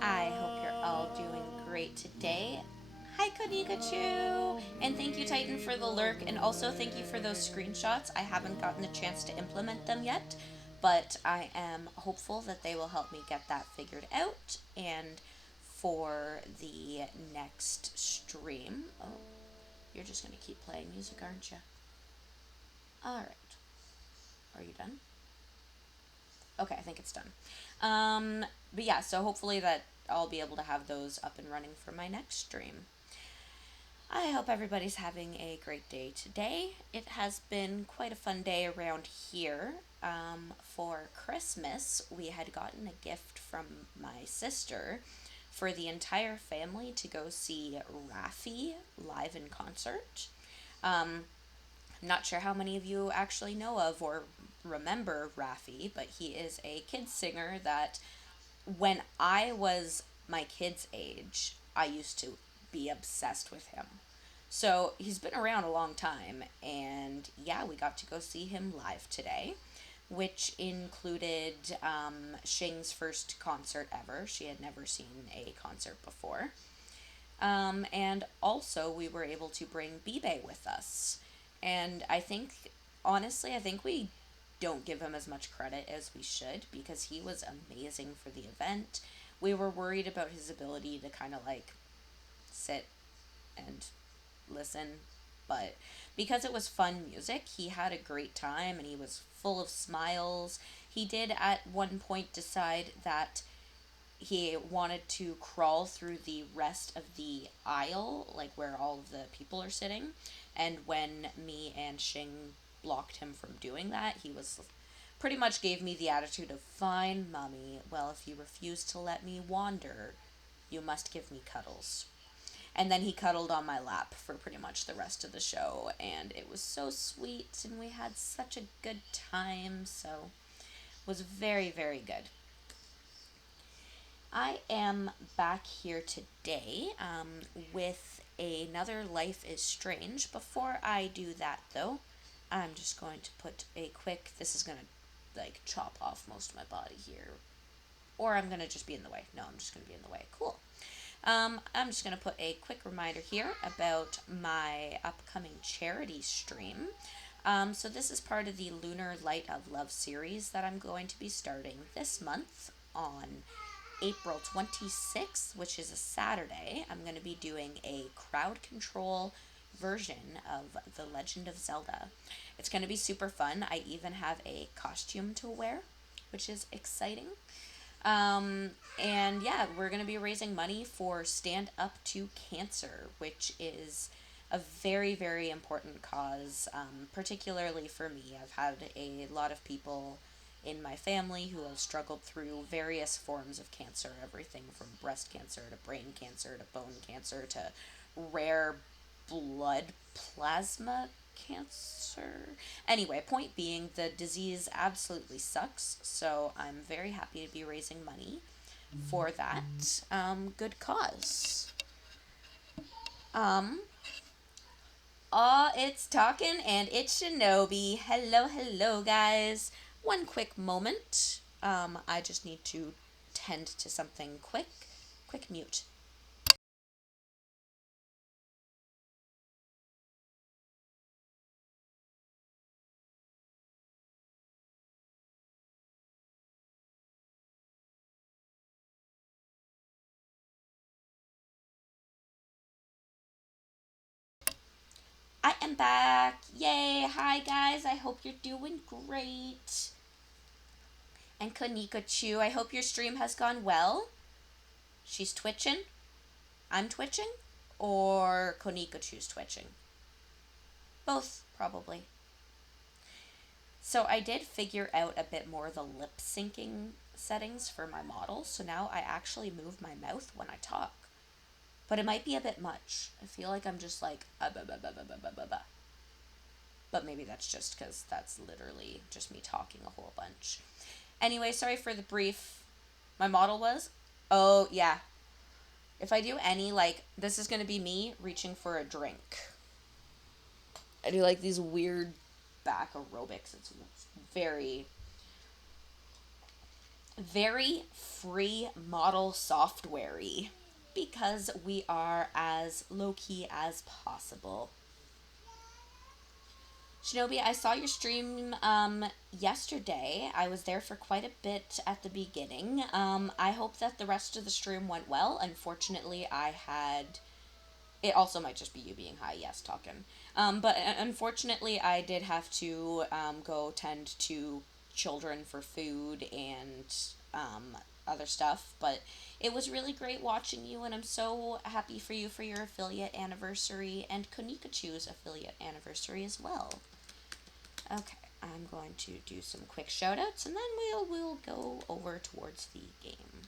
I hope you're all doing great today. Hi, Konikachu! And thank you, Titan, for the lurk, and also thank you for those screenshots. I haven't gotten a chance to implement them yet, but I am hopeful that they will help me get that figured out. And for the next stream, oh, you're just going to keep playing music, aren't you? Alright. Are you done? Okay, I think it's done. But yeah, so hopefully that I'll be able to have those up and running for my next stream. I hope everybody's having a great day today. It has been quite a fun day around here. For Christmas, we had gotten a gift from my sister for the entire family to go see Raffi live in concert. I'm not sure how many of you actually know of or remember Raffi, but he is a kids singer that when I was my kid's age, I used to be obsessed with him. So he's been around a long time, and yeah, we got to go see him live today, which included Shing's first concert ever. She had never seen a concert before. And also, we were able to bring Bibe with us. And honestly, I think we don't give him as much credit as we should because he was amazing for the event. We were worried about his ability to kind of like sit and listen, but because it was fun music, he had a great time and he was full of smiles. He did at one point decide that he wanted to crawl through the rest of the aisle, like where all of the people are sitting. And when me and Shing blocked him from doing that, he was pretty much gave me the attitude of, "Fine, mommy. Well, if you refuse to let me wander, you must give me cuddles." And then he cuddled on my lap for pretty much the rest of the show, and it was so sweet, and we had such a good time, so it was very, very good. I am back here today with another Life is Strange. Before I do that, though, I'm just going to put a quick. This is going to like chop off most of my body here. Or I'm going to just be in the way. No, I'm just going to be in the way. Cool. I'm just going to put a quick reminder here about my upcoming charity stream. So this is part of the Lunar Light of Love series that I'm going to be starting this month on April 26th, which is a Saturday. I'm going to be doing a crowd control version of The Legend of Zelda. It's going to be super fun. I even have a costume to wear, which is exciting. And yeah, we're going to be raising money for Stand Up to Cancer, which is a very, very important cause, particularly for me. I've had a lot of people in my family who have struggled through various forms of cancer, everything from breast cancer to brain cancer to bone cancer to rare blood plasma cancer. Anyway, point being, the disease absolutely sucks, so I'm very happy to be raising money for that good cause. Um, it's talking and it's Shinobi. Hello, hello, guys. One quick moment. I just need to tend to something quick. Quick mute. I am back. Yay. Hi, guys. I hope you're doing great. And Konikachu, I hope your stream has gone well. She's twitching. I'm twitching. Or Konikachu's twitching. Both, probably. So I did figure out a bit more of the lip syncing settings for my model. So now I actually move my mouth when I talk. But it might be a bit much. I feel like I'm just like, but maybe that's just because that's literally just me talking a whole bunch. Anyway, sorry for the brief. My model was, oh yeah. If I do any, like, this is going to be me reaching for a drink. I do like these weird back aerobics. It's very very free model software-y because we are as low-key as possible. Shinobi, I saw your stream yesterday. I was there for quite a bit at the beginning. I hope that the rest of the stream went well. Unfortunately, I had... It also might just be you being high, yes, talking. But unfortunately, I did have to go tend to children for food and other stuff. But it was really great watching you, and I'm so happy for you for your affiliate anniversary and Konikachu's affiliate anniversary as well. Okay, I'm going to do some quick shoutouts, and then we'll go over towards the game.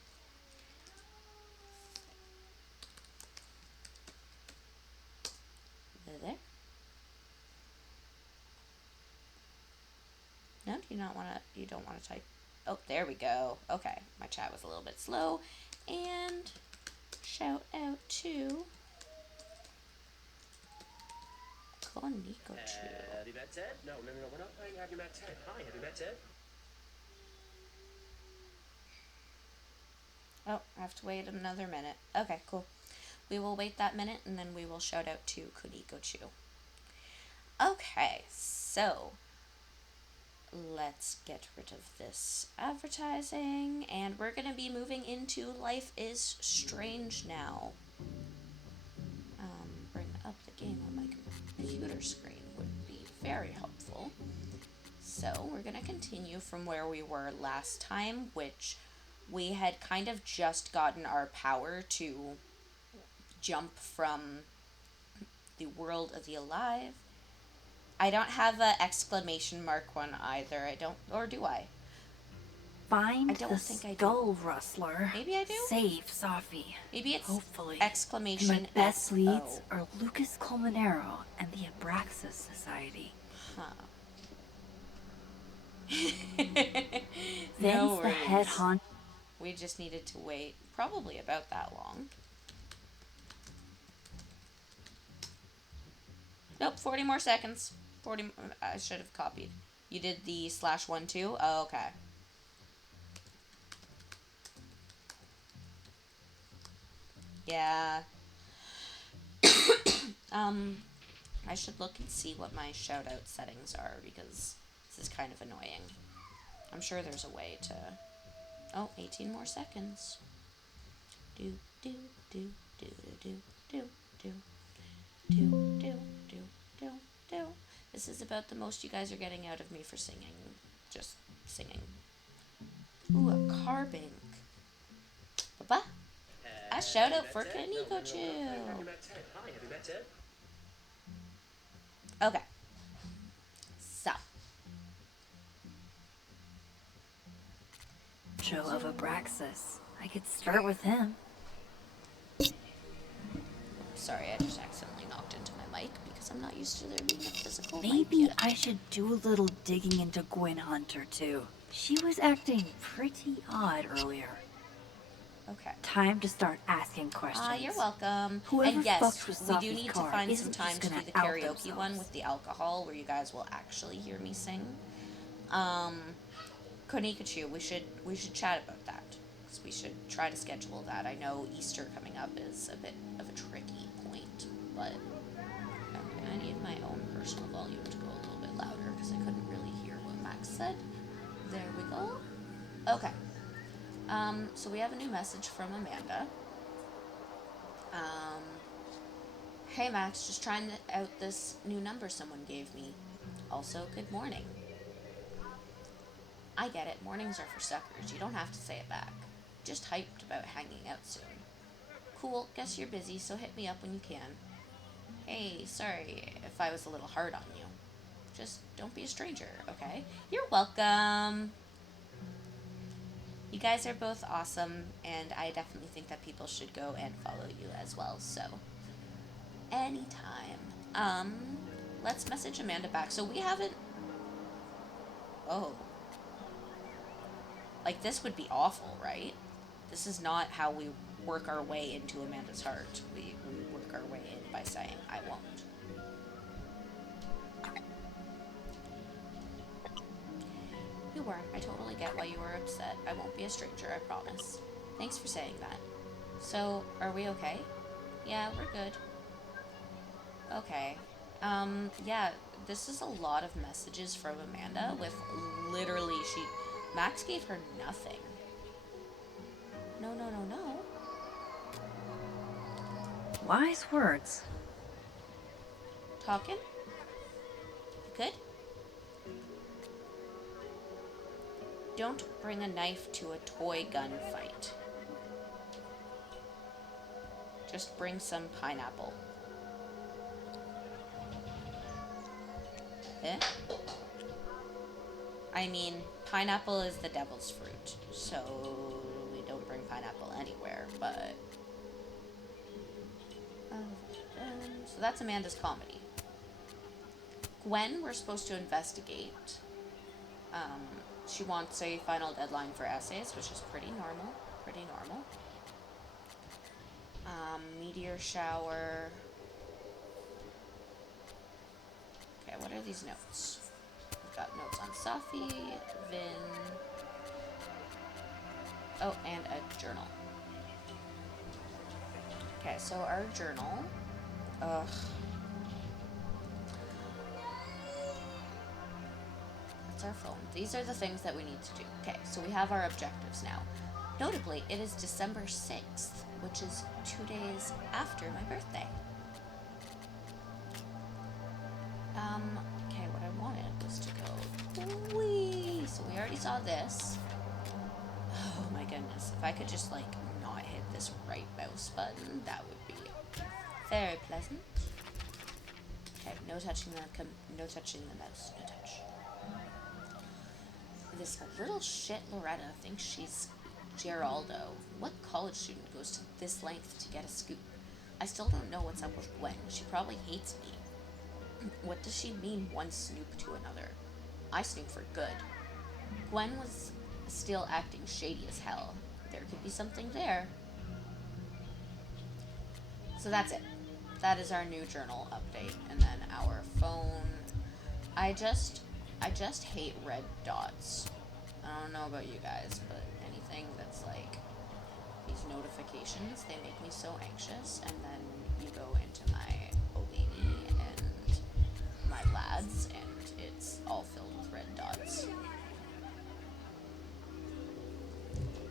There. No, do you not want to? You don't want to type? Oh, there we go. Okay, my chat was a little bit slow, and shout out to Konikochu. Have you met Ted? No, we're not playing Have You Met Ted. Hi, have you met Ted? Oh, I have to wait another minute. Okay, cool. We will wait that minute, and then we will shout out to Konikochu. Okay, so let's get rid of this advertising, and we're going to be moving into Life is Strange now. Bring up the game on my computer screen would be very helpful. So we're going to continue from where we were last time, which we had kind of just gotten our power to jump from the world of the alive. I don't have an exclamation mark one either. I don't, or do I? Find the skull rustler. Maybe I do? Save Safi. Maybe it's hopefully. Exclamation And my best XO. leads are Lucas Colmenero and the Abraxas Society. Huh. Then the head honcho. We just needed to wait probably about that long. Nope, 40 more seconds. 40. I should have copied. You did the /1 too? Oh, okay. Yeah. I should look and see what my shoutout settings are because this is kind of annoying. I'm sure there's a way to... Oh, 18 more seconds. Do, do, do, do, do, do, do, do, do, do, do, do. This is about the most you guys are getting out of me for singing. Just singing. Ooh, a carbink. Baba. A shout out for Konikochu. Okay. So. Joe of Abraxas. I could start with him. Sorry, I just accidentally knocked into my mic because I'm not used to there being a physical mic Maybe yet. I should do a little digging into Gwen Hunter too. She was acting pretty odd earlier. Okay. Time to start asking questions. You're welcome. Whoever and yes, fucks with we do Safi's need to car find some isn't time just to do gonna the out karaoke themselves. one with the alcohol where you guys will actually hear me sing. Konikachu, we should chat about that. Because we should try to schedule that. I know Easter coming up is a bit of a tricky point, but okay, I need my own personal volume to go a little bit louder because I couldn't really hear what Max said. There we go. Okay. So we have a new message from Amanda. Hey Max, just trying out this new number someone gave me. Also, good morning. I get it, mornings are for suckers. You don't have to say it back. Just hyped about hanging out soon. Cool, guess you're busy, so hit me up when you can. Hey, sorry if I was a little hard on you. Just don't be a stranger, okay? You're welcome. You guys are both awesome, and I definitely think that people should go and follow you as well, so anytime. Let's message Amanda back. So we haven't... Oh. Like, this would be awful, right? This is not how we work our way into Amanda's heart. We work our way in by saying, I won't. You're weren't. I totally get why you were upset. I won't be a stranger, I promise. Thanks for saying that. So, are we okay? Yeah, we're good. Okay. Yeah, this is a lot of messages from Amanda with literally Max gave her nothing. No, no, no, no. Wise words. Talking? Good? Don't bring a knife to a toy gun fight. Just bring some pineapple. Eh? I mean, pineapple is the devil's fruit, so we don't bring pineapple anywhere, but... So that's Amanda's comedy. Gwen, we're supposed to investigate. She wants a final deadline for essays, which is pretty normal. Pretty normal. Meteor shower. Okay, what are these notes? We've got notes on Safi, Vin. Oh, and a journal. Okay, so our journal. Ugh. That's our phone. These are the things that we need to do. Okay, so we have our objectives now. Notably, it is December 6th, which is 2 days after my birthday. Okay, what I wanted was to go, whee! So we already saw this. Oh my goodness, if I could just, like, not hit this right mouse button, that would be very pleasant. Okay, no touching the mouse, no touch. This little shit Loretta thinks she's Geraldo. What college student goes to this length to get a scoop? I still don't know what's up with Gwen. She probably hates me. What does she mean one snoop to another? I snoop for good. Gwen was still acting shady as hell. There could be something there. So that's it. That is our new journal update. And then our phone. I just hate red dots. I don't know about you guys, but anything that's like these notifications, they make me so anxious. And then you go into my OBE and my lads, and it's all filled with red dots.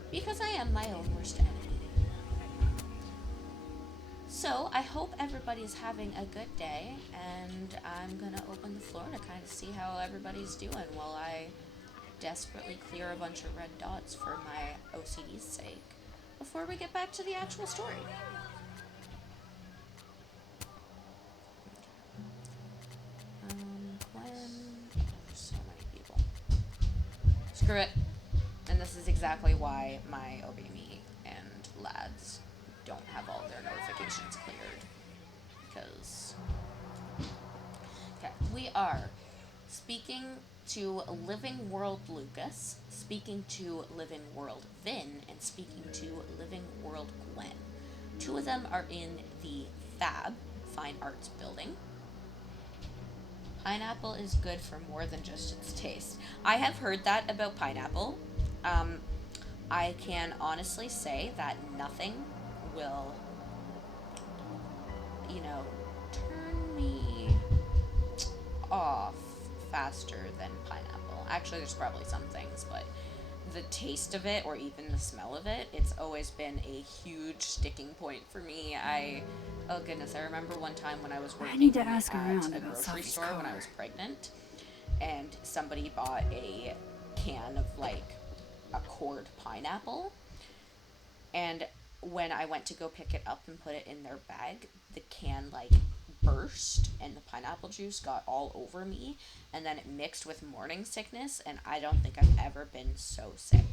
Because I am my own worst enemy. So, I hope everybody's having a good day, and I'm gonna open the floor to kind of see how everybody's doing while I desperately clear a bunch of red dots for my OCD's sake before we get back to the actual story. Gwen. Oh, there's so many people. Screw it. And this is exactly why my OBME and lads don't have all their notifications cleared. Because... Okay, we are speaking to Living World Lucas, speaking to Living World Vin, and speaking to Living World Gwen. 2 of them are in the Fab Fine Arts building. Pineapple is good for more than just its taste. I have heard that about pineapple. I can honestly say that nothing will, turn me off faster than pineapple. Actually, there's probably some things, but the taste of it, or even the smell of it, it's always been a huge sticking point for me. Oh goodness, I remember one time when I was working I need to ask at around a about grocery Sophie's store when I car. was pregnant, and somebody bought a can of, like, a quart pineapple, and when I went to go pick it up and put it in their bag, the can, like, burst, and the pineapple juice got all over me, and then it mixed with morning sickness, and I don't think I've ever been so sick.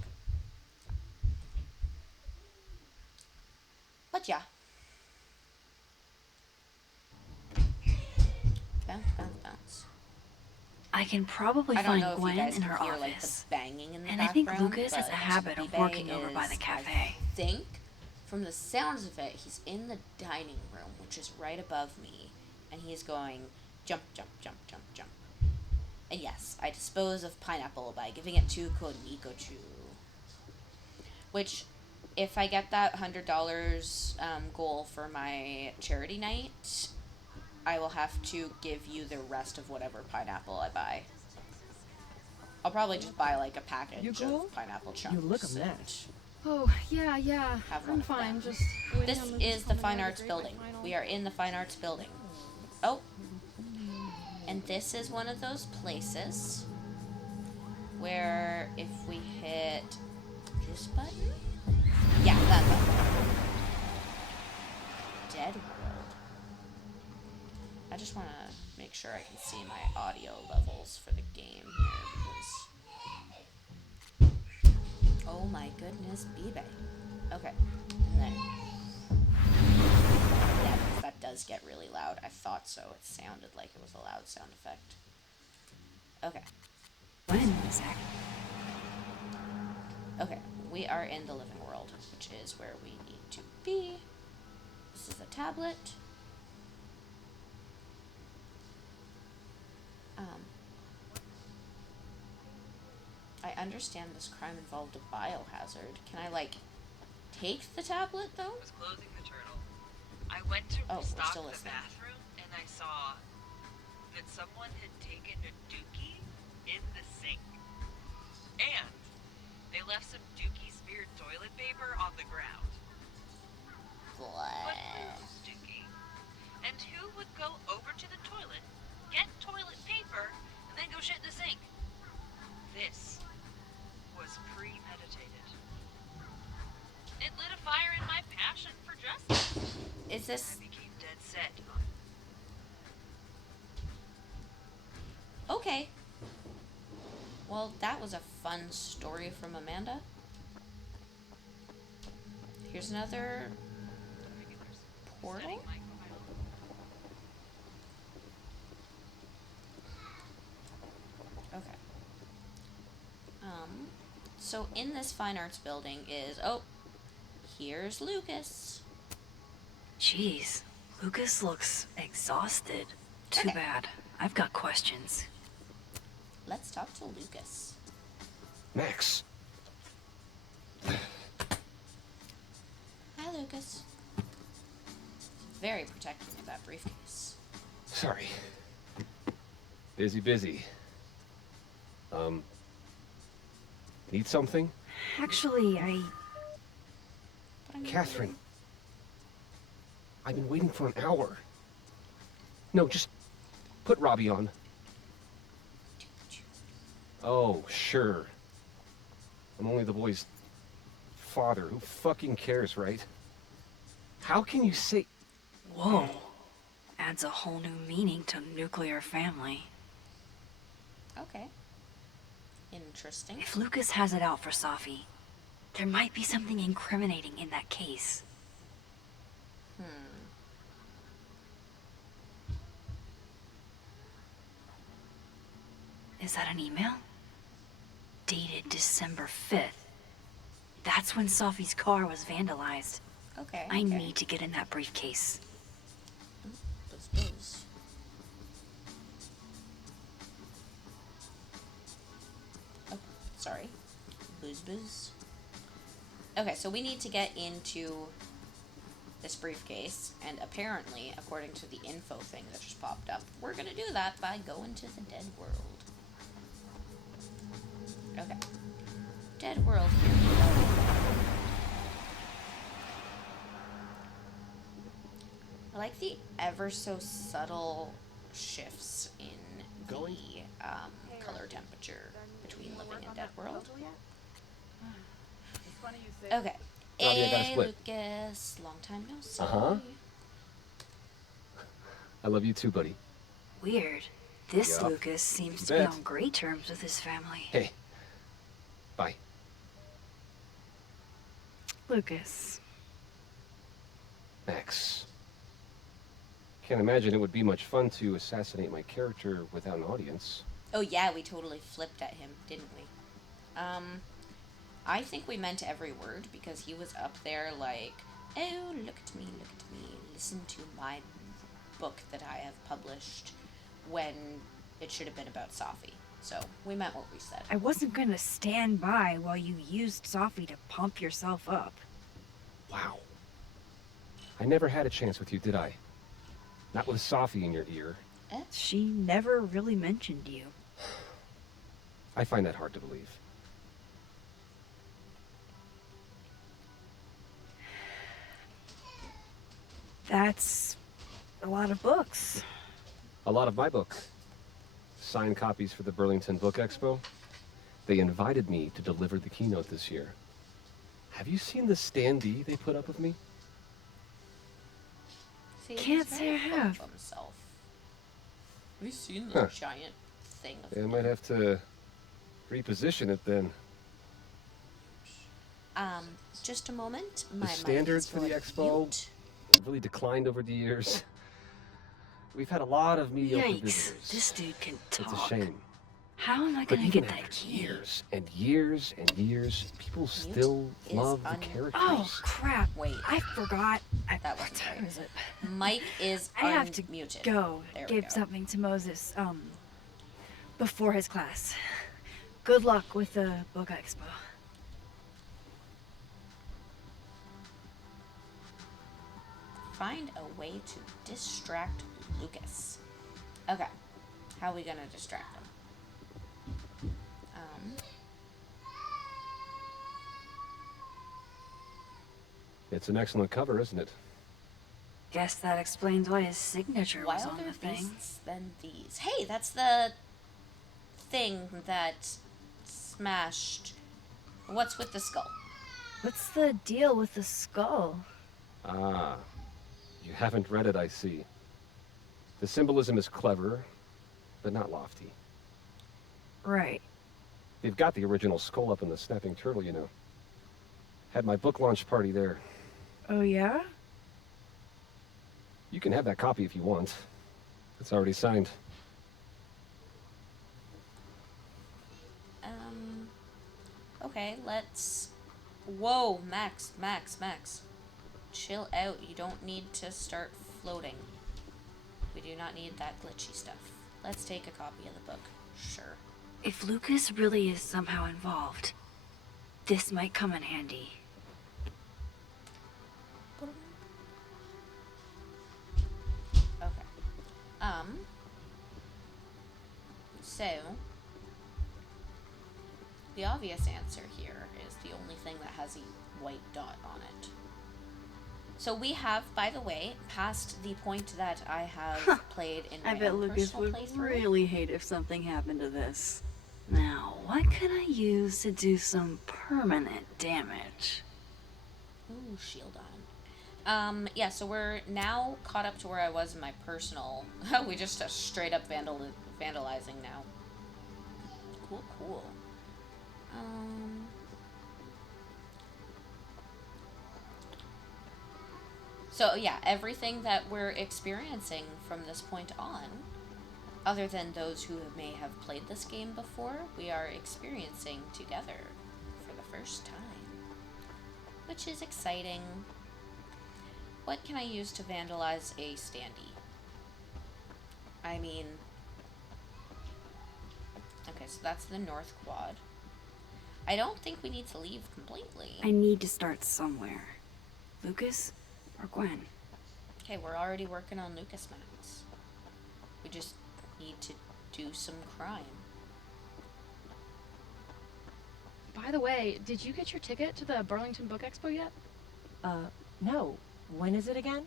But yeah. Bounce, bounce, bounce. I can probably I don't find know if you Gwen guys in can her hear, like, the office. banging in the And I background, think Lucas has a but habit of Bibe working over by the is, cafe. I think, from the sounds of it, he's in the dining room, which is right above me, and he's going, jump, jump, jump, jump, jump. And yes, I dispose of pineapple by giving it to Konikochu. Which, if I get that $100 goal for my charity night, I will have to give you the rest of whatever pineapple I buy. I'll probably just buy like a package of pineapple chunks. You look a and mess. Oh, yeah. Have one I'm of fine. them. Just waiting This on Lucas is the coming Fine out of Arts grade building. final. We are in the Fine Arts building. Oh. And this is one of those places where if we hit this button? Yeah, that button. Dead World. I just want to make sure I can see my audio levels for the game here because... Oh my goodness, Bibe. Okay. And then... Yeah, because that does get really loud. I thought so. It sounded like it was a loud sound effect. Okay. When, Zach? Okay, we are in the living world, which is where we need to be. This is a tablet. I understand this crime involved a biohazard. Can I, like, take the tablet, though? Was closing the turtle. I went to Oh, we're restock still the listening. bathroom and I saw that someone had taken a dookie in the sink. And they left some dookie smeared toilet paper on the ground. But who's dookie? And who would go over to the toilet, get toilet paper, and then go shit in the sink? This was premeditated. It lit a fire in my passion for justice. Is this... I became dead set. Okay. Well, that was a fun story from Amanda. Here's another portal. Okay. So in this fine arts building is... Oh, here's Lucas. Jeez, Lucas looks exhausted. Too Okay. bad. I've got questions. Let's talk to Lucas. Max. Hi, Lucas. Very protective of that briefcase. Sorry. Busy. Need something? Actually, But I'm Catherine. I've been waiting for an hour. No, just put Robbie on. Oh, sure. I'm only the boy's father. Who fucking cares, right? How can you say... whoa. Adds a whole new meaning to nuclear family. Okay. Interesting. If Lucas has it out for Safi, there might be something incriminating in that case. Is that an email? Dated December 5th. That's when Safi's car was vandalized. Okay. I okay. need to get in that briefcase. Buzz. Oh, sorry. Buzz. Okay, so we need to get into this briefcase, and apparently, according to the info thing that just popped up, we're gonna do that by going to the dead world. Okay. Dead world, here we go. I like the ever so subtle shifts in the color temperature between living and dead world. Okay. Robbie, I gotta Hey, split. Lucas. Long time no see. Uh-huh. I love you too, buddy. Weird. This Yeah. Lucas seems to be Bet. on great terms with his family. Hey. Bye. Lucas. Max. Can't imagine it would be much fun to assassinate my character without an audience. Oh yeah, we totally flipped at him, didn't we? I think we meant every word because he was up there like, oh, look at me, listen to my book that I have published, when it should have been about Safi. So we meant what we said. I wasn't gonna stand by while you used Sophie to pump yourself up. Wow. I never had a chance with you, did I? Not with Sophie in your ear. She never really mentioned you. I find that hard to believe. That's a lot of books. A lot of my books. Signed copies for the Burlington Book Expo. They invited me to deliver the keynote this year. Have you seen the standee they put up of me? See, Can't he's say I very full have. of himself. Have you seen the Huh. giant thing of I might have to reposition it then. Just a moment. The My mic standards is for the going expo mute. have really declined over the years. We've had a lot of mediocre Yikes, visitors. this dude can talk. It's a shame. How am I But gonna even get after that key? years and years and years, people still is love the un- characters. Oh, crap. Wait. I forgot. That what wasn't time right. is it? Mike is I have to unmuted. go There we give go. something to Moses, before his class. Good luck with the book expo. Find a way to distract Lucas. Okay. How are we gonna distract him? It's an excellent cover, isn't it? Guess that explains why his signature was on Wilder the thing. beasts than these. Hey, that's the thing that smashed. What's with the skull? What's the deal with the skull? Ah, you haven't read it, I see. The symbolism is clever, but not lofty. Right. They've got the original skull up in the Snapping Turtle, you know. Had my book launch party there. Oh, yeah? You can have that copy if you want. It's already signed. Okay, let's. Whoa, Max. Chill out. You don't need to start floating. We do not need that glitchy stuff. Let's take a copy of the book. Sure. If Lucas really is somehow involved, this might come in handy. Okay. So the obvious answer here is the only thing that has a white dot on it. So we have, by the way, passed the point that I have played in my I bet own Lucas personal would playthrough. really hate if something happened to this. Now, what can I use to do some permanent damage? Ooh, shield on. Yeah, so we're now caught up to where I was in my personal. We just straight up vandalizing now. Cool. So yeah, everything that we're experiencing from this point on, other than those who may have played this game before, we are experiencing together for the first time, which is exciting. What can I use to vandalize a standee? I mean, okay, so that's the north quad. I don't think we need to leave completely. I need to start somewhere. Lucas or Gwen? Okay, we're already working on Lucas Max. We just need to do some crime. By the way, did you get your ticket to the Burlington Book Expo yet? No. When is it again?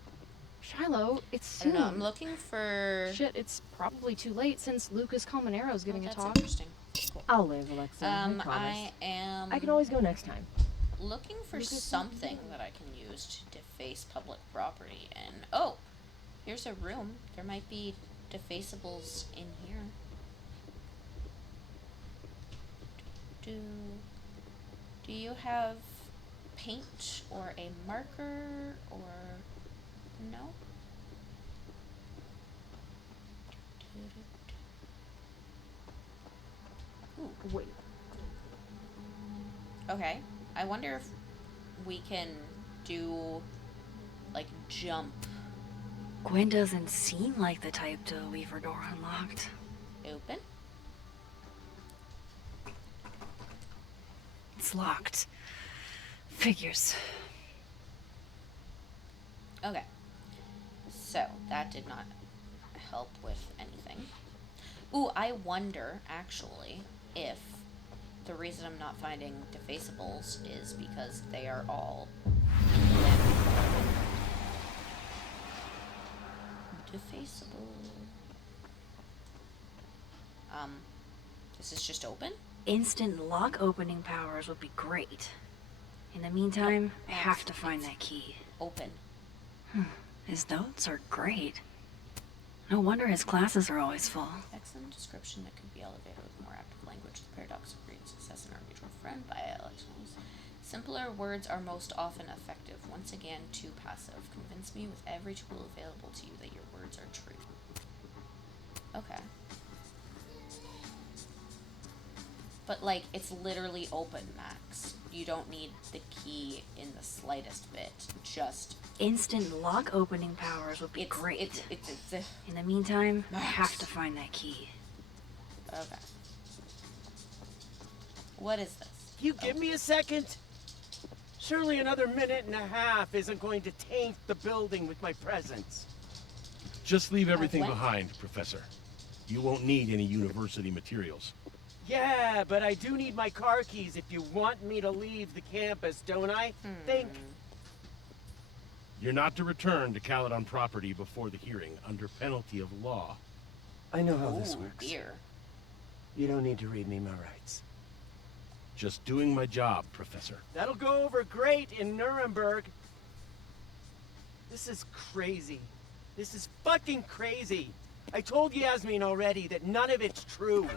Shiloh, it's I soon. don't know, I'm looking for... Shit, it's probably too late since Lucas Colmenaro's giving a that's talk. interesting. Cool. I'll live, Alexa. I promise. I am I can always go next time. looking for Lucas something that I can use to deface public property. And, oh, here's a room. There might be defaceables in here. Do you have paint or a marker or no? Ooh. Wait. Okay. I wonder if we can do like jump Gwen doesn't seem like the type to leave her door unlocked. open. It's locked. Figures. Okay. So, that did not help with anything. Ooh, I wonder, actually, if the reason I'm not finding defaceables is because they are all defaceable. This is just open? Instant lock opening powers would be great. In the meantime, I have to find that key. Open. His notes are great. No wonder his classes are always full. Excellent description that could be elevated with more active language. The paradox of great success in our mutual friend by elections. Simpler words are most often effective. Once again, too passive. Convince me with every tool available to you that your words are true. Okay. But, like, it's literally open, Max. You don't need the key in the slightest bit. Just... Instant lock opening powers would be great. In the meantime, I have to find that key. Okay. What is this? You give me a second? Surely another minute and a half isn't going to taint the building with my presence. Just leave everything what? behind, Professor. You won't need any university materials. Yeah, but I do need my car keys if you want me to leave the campus, don't I? Think. You're not to return to Caledon property before the hearing, under penalty of law. I know how this works. Dear. You don't need to read me my rights. Just doing my job, Professor. That'll go over great in Nuremberg. This is crazy. This is fucking crazy. I told Yasmin already that none of it's true.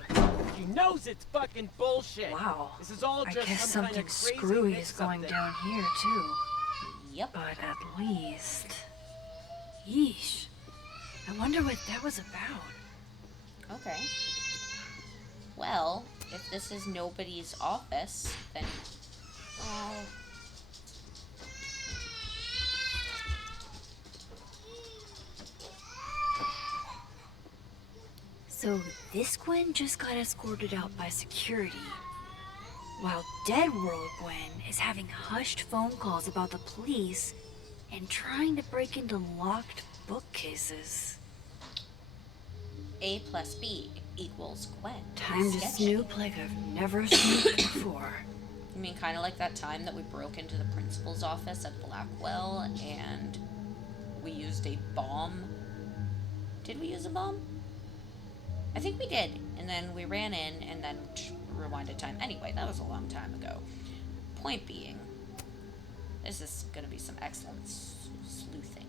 She knows it's fucking bullshit. Wow. This is all I just guess some kind something of crazy screwy is mix-up going thing. down here, too. Yep. But at least... Yeesh. I wonder what that was about. Okay. Well, if this is nobody's office, then... Oh... So this Gwen just got escorted out by security, while Dead World Gwen is having hushed phone calls about the police and trying to break into locked bookcases. A plus B equals Gwen. Time to Sketchy. snoop like I've never snooped before. You mean kind of like that time that we broke into the principal's office at Blackwell and we used a bomb? Did we use a bomb? I think we did. And then we ran in and then rewinded time. Anyway, that was a long time ago. Point being, this is going to be some excellent sleuthing.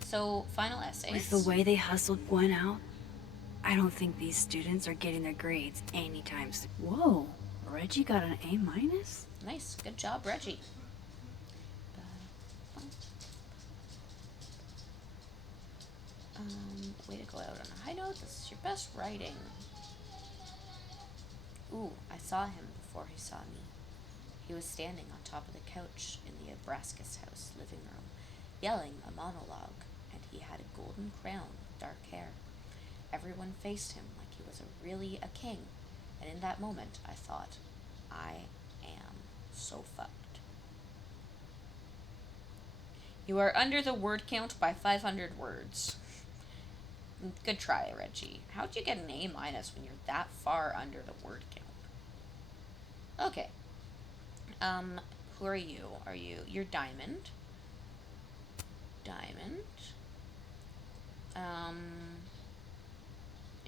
So, final essays. With the way they hustled Gwen out, I don't think these students are getting their grades anytime soon. Whoa, Reggie got an A-? Nice. Good job, Reggie. Way to go out on a high note. This is your best writing. Ooh, I saw him before he saw me. He was standing on top of the couch in the Abrascus house living room, yelling a monologue, and he had a golden crown with dark hair. Everyone faced him like he was really a king, and in that moment I thought, I am so fucked. You are under the word count by 500 words. Good try, Reggie. How'd you get an A- when you're that far under the word count? Okay. Who are you? You're Diamond. Diamond.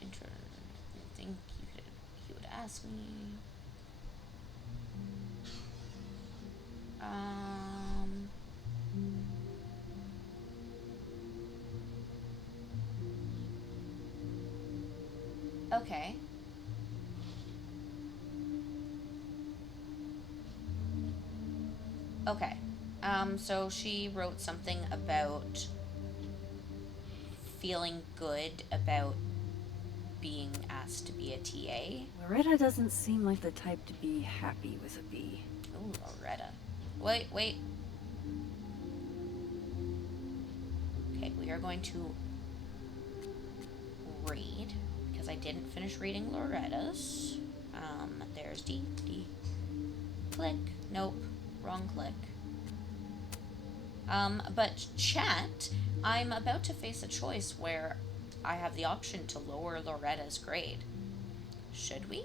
Intro. I think he would ask me. Okay. Okay. So she wrote something about feeling good about being asked to be a TA. Loretta doesn't seem like the type to be happy with a B. Ooh, Loretta. Wait. Okay, we are going to read, because I didn't finish reading Loretta's. There's D. Click. Nope. Wrong click. But chat, I'm about to face a choice where I have the option to lower Loretta's grade. Should we?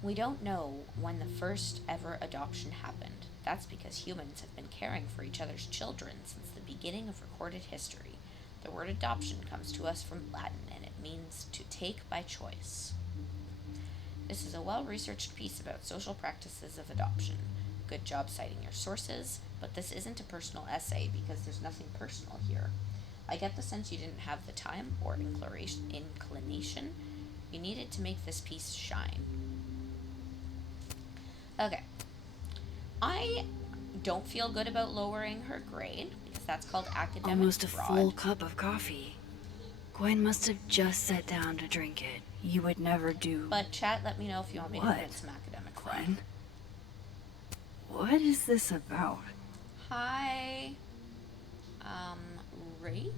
We don't know when the first ever adoption happened. That's because humans have been caring for each other's children since the beginning of recorded history. The word adoption comes to us from Latin and it means to take by choice. This is a well-researched piece about social practices of adoption. Good job citing your sources, but this isn't a personal essay because there's nothing personal here. I get the sense you didn't have the time or inclination you needed to make this piece shine. Okay. I don't feel good about lowering her grade because that's called academic Almost a fraud. full cup of coffee. Gwen must have just sat down to drink it. You would never do. But chat, let me know if you want me to What? commit some academic fraud. Gwen? What is this about? Hi. Wraith?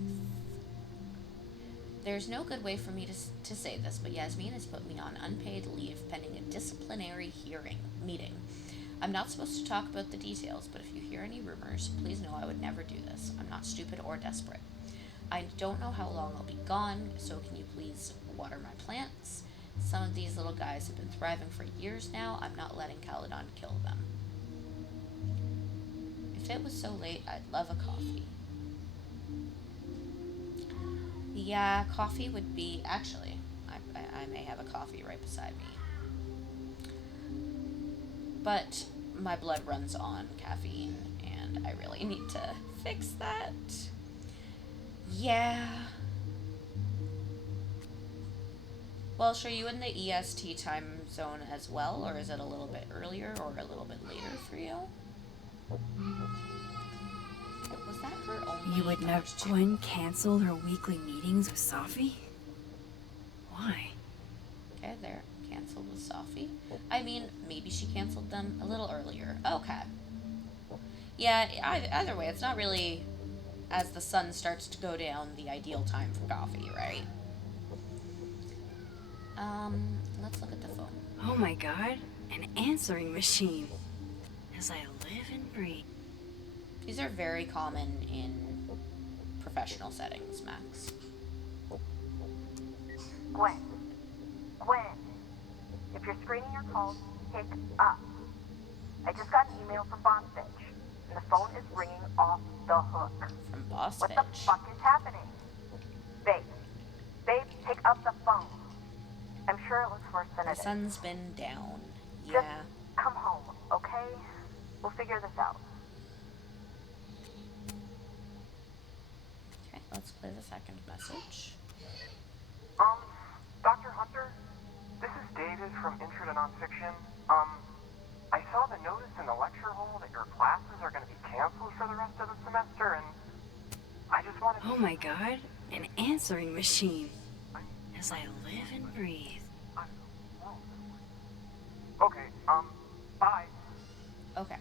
There's no good way for me to say this, but Yasmin has put me on unpaid leave pending a disciplinary meeting. I'm not supposed to talk about the details, but if you hear any rumors, please know I would never do this. I'm not stupid or desperate. I don't know how long I'll be gone, so can you please water my plants? Some of these little guys have been thriving for years now. I'm not letting Caledon kill them. If it was so late, I'd love a coffee. Yeah, coffee would be... Actually, I may have a coffee right beside me. But my blood runs on caffeine, and I really need to fix that. Yeah. Well, sure, you in the EST time zone as well, or is it a little bit earlier or a little bit later for you? Was that her only... You would never... Gwen canceled her weekly meetings with Safi? Why? Okay, they're canceled with Safi. I mean, maybe she canceled them a little earlier. Okay. Yeah, either way, it's not really, as the sun starts to go down, the ideal time for coffee, right? Let's look at the phone. Oh my god, an answering machine. As I live and breathe. These are very common in professional settings, Max. Gwen. Gwen. If you're screening your calls, pick up. I just got an email from Boss Bitch, and the phone is ringing off the hook. From Boss What Bitch. the fuck is happening? Babe. Babe, pick up the phone. I'm sure it was worse than The it is. sun's been down. Just Yeah. come home, okay? We'll figure this out. Okay, let's play the second message. Dr. Hunter? This is David from Intro to Nonfiction. I saw the notice in the lecture hall that your classes are going to be canceled for the rest of the semester, and I just wanted to... Oh my god, an answering machine. As I live and breathe. Okay, bye. Okay.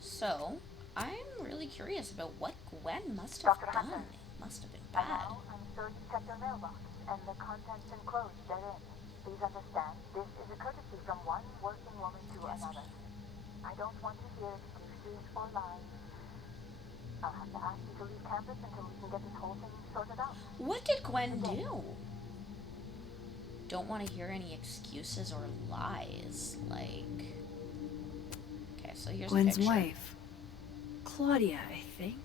So, I'm really curious about what Gwen must have Dr. done. Hunter. It must have been By bad. now, I'm sure you checked your mailbox, and the contents enclosed therein. Please understand, this is a courtesy from one working woman to another. I don't want to hear excuses or lies. I'll have to ask you to leave campus until we can get this whole thing sorted out. What did Gwen do? Don't want to hear any excuses or lies. Like... Okay, so here's Gwen's a picture. wife. Claudia, I think.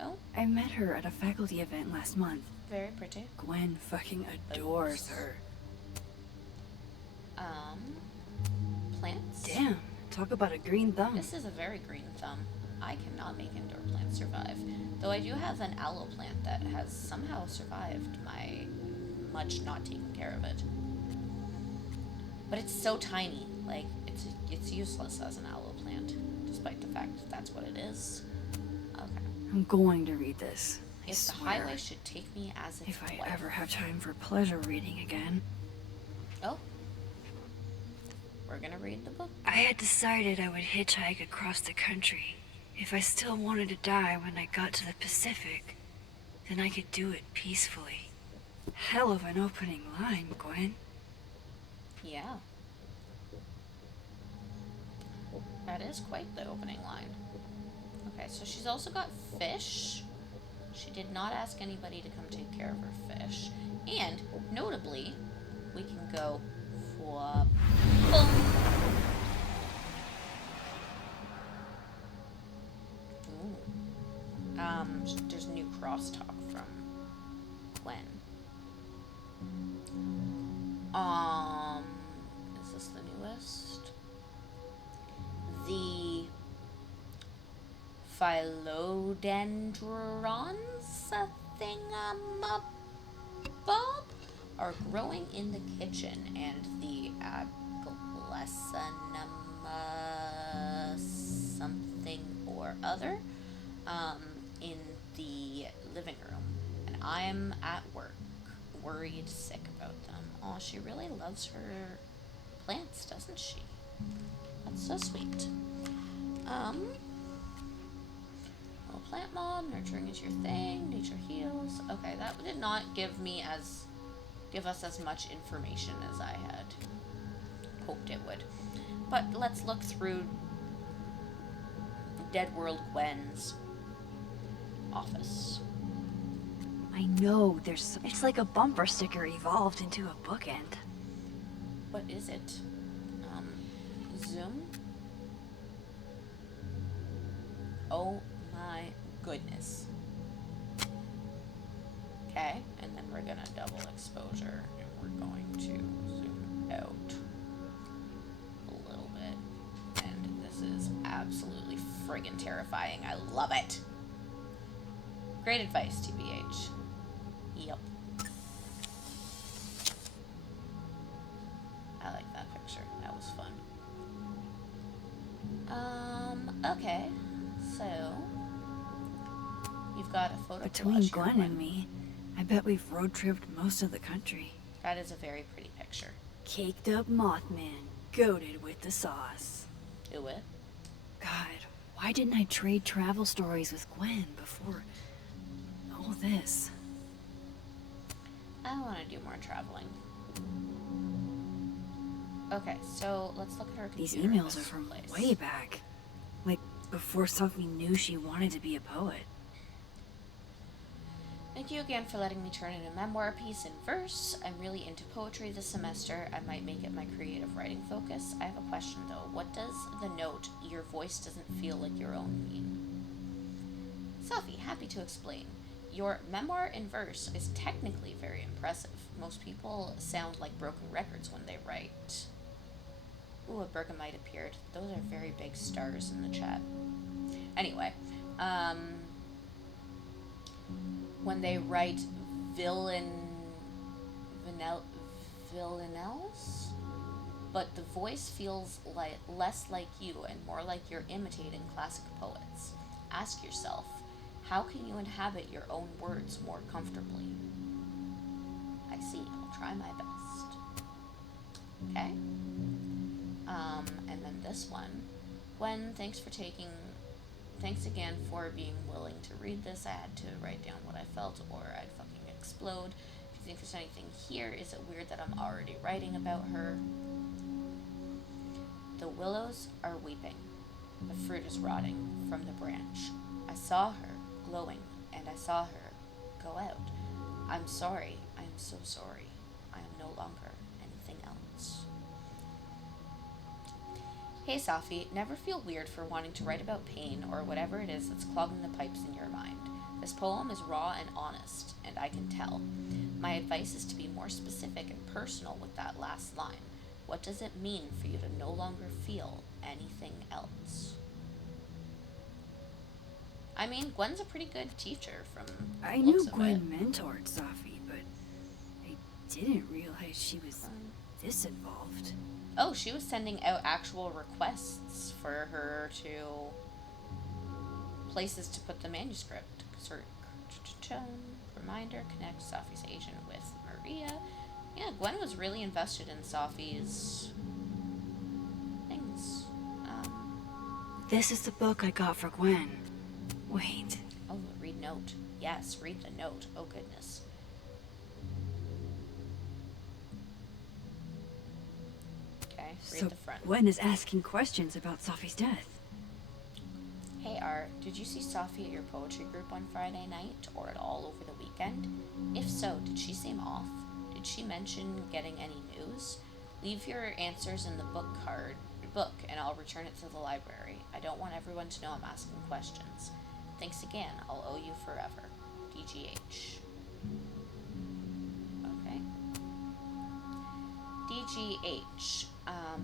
Oh, I met her at a faculty event last month. very pretty. Gwen fucking adores her. Plants? Damn, talk about a green thumb. This is a very green thumb. I cannot make indoor plants survive. Though I do have an aloe plant that has somehow survived my much not taking care of it. But it's so tiny. Like, it's useless as an aloe plant, despite the fact that that's what it is. Okay. I'm going to read this. I If the swear. highway should take me as its If I wife. ever have time for pleasure reading again. Oh. We're gonna read the book. I had decided I would hitchhike across the country. If I still wanted to die when I got to the Pacific, then I could do it peacefully. Hell of an opening line, Gwen. Yeah. That is quite the opening line. Okay, so she's also got fish. She did not ask anybody to come take care of her fish. And, notably, we can go for boom. Ooh. There's a new crosstalk from Gwen. Is this the newest? The philodendrons, bob, are growing in the kitchen, and the aglesonema something or other in the living room. And I'm at work, worried sick about them. Oh, she really loves her plants, doesn't she? That's so sweet. Well, plant mom, nurturing is your thing, nature heals. Okay, that did not give us as much information as I had hoped it would. But let's look through Dead World Gwen's office. I know, it's like a bumper sticker evolved into a bookend. What is it? Zoom? Oh my goodness. Okay, and then we're gonna double exposure and we're going to zoom out a little bit. And this is absolutely friggin' terrifying. I love it. Great advice, TBH. Yep. I like that picture. That was fun. Okay. So, you've got a photo Between collage Gwen here, and me, I bet we've road tripped most of the country. That is a very pretty picture. Caked up Mothman, goated with the sauce. Do it. God, why didn't I trade travel stories with Gwen before all this? I want to do more traveling. Okay, so let's look at her These computer in emails are this from place. way back. Like, before Sophie knew she wanted to be a poet. Thank you again for letting me turn in a memoir piece in verse. I'm really into poetry this semester. I might make it my creative writing focus. I have a question though. What does the note, "Your voice doesn't feel like your own," mean? Sophie, happy to explain. Your memoir in verse is technically very impressive. Most people sound like broken records when they write. Ooh, a Bergamite appeared. Those are very big stars in the chat. Anyway, when they write villanelles, but the voice feels like less like you and more like you're imitating classic poets. Ask yourself, how can you inhabit your own words more comfortably? I see. I'll try my best. Okay. And then this one. Gwen, thanks again for being willing to read this. I had to write down what I felt or I'd fucking explode. If you think there's anything here, is it weird that I'm already writing about her? The willows are weeping. The fruit is rotting from the branch. I saw her glowing, and I saw her go out. I'm sorry. I am so sorry. I am no longer anything else. Hey Safi, never feel weird for wanting to write about pain or whatever it is that's clogging the pipes in your mind. This poem is raw and honest, and I can tell. My advice is to be more specific and personal with that last line. What does it mean for you to no longer feel anything else? I mean, Gwen's a pretty good teacher from I looks knew of Gwen it. mentored Safi, but I didn't realize she was this involved. Oh, she was sending out actual requests for her to places to put the manuscript. Reminder, connect Safi's agent with Maria. Yeah, Gwen was really invested in Safi's things. This is the book I got for Gwen. Wait. Oh, read note. Yes, read the note. Oh, goodness. Read So the front. Gwen is asking questions about Sophie's death. Hey Art, did you see Sophie at your poetry group on Friday night or at all over the weekend? If so, did she seem off? Did she mention getting any news? Leave your answers in the book and I'll return it to the library. I don't want everyone to know I'm asking questions. Thanks again. I'll owe you forever. DGH. Okay. DGH.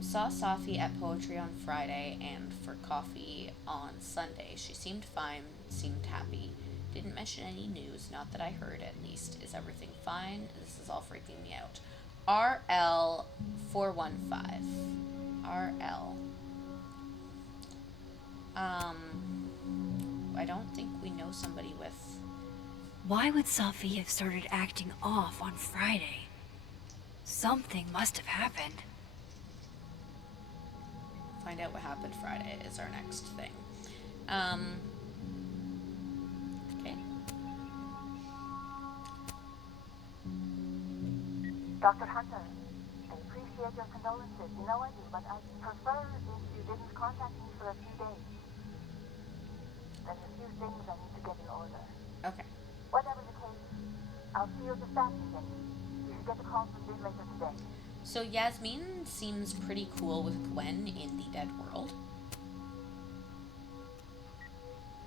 Saw Sophie at poetry on Friday and for coffee on Sunday. She seemed fine, seemed happy. Didn't mention any news, not that I heard at least. Is everything fine? This is all freaking me out. RL 415. RL. I don't think we know somebody with... Why would Sophie have started acting off on Friday? Something must have happened. Find out what happened Friday is our next thing. Okay. Dr. Hunter, I appreciate your condolences. You know I do, but I'd prefer if you didn't contact me for a few days. There's a few things I need to get in order. Okay. Whatever the case, I'll see you at the staff meeting. You should get the call from Vin later today. So Yasmin seems pretty cool with Gwen in the Dead World.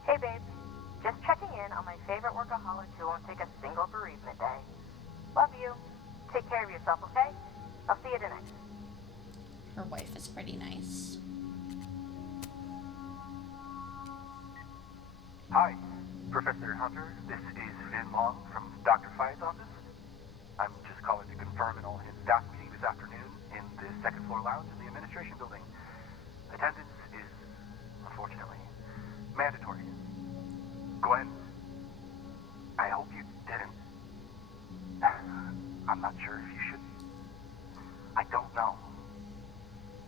Hey babe, just checking in on my favorite workaholic who won't take a single bereavement day. Love you. Take care of yourself, okay? I'll see you tonight. Her wife is pretty nice. Hi, Professor Hunter. This is Vin Long from Dr. Fye's office. I'm just calling to confirm an all-hands staff meeting this afternoon in the second floor lounge in the administration building. Attendance is, unfortunately, mandatory. Gwen, I hope you didn't. I'm not sure if you should. I don't know.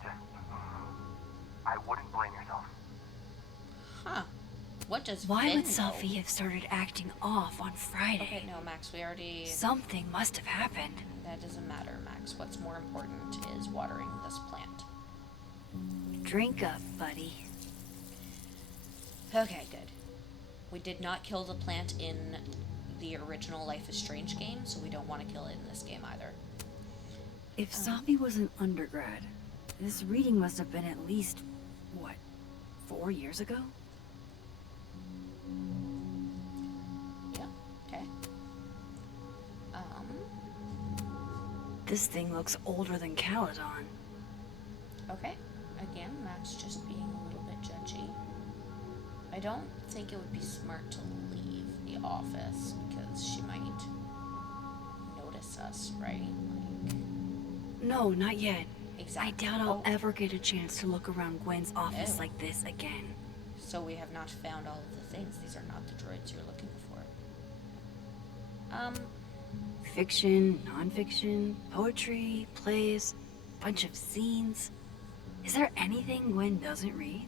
Just, I wouldn't blame yourself. Huh. What does Why Vin would know? Sophie have started acting off on Friday? Okay, no, Max, we already... Something must have happened. That doesn't matter, Max. What's more important is watering this plant. Drink up, buddy. Okay, good. We did not kill the plant in the original Life is Strange game, so we don't want to kill it in this game either. If Sophie was an undergrad, this reading must have been at least, what, 4 years ago? Yeah, okay. This thing looks older than Caledon. Okay. Again, Max just being a little bit judgy. I don't think it would be smart to leave the office because she might notice us, right? Like, No, not yet. exactly. I doubt I'll Oh, ever get a chance to look around Gwen's office Oh. like this again. so we have not found all of the things. These are not the droids you're looking for. Fiction, nonfiction, poetry, plays, bunch of scenes. Is there anything Gwen doesn't read?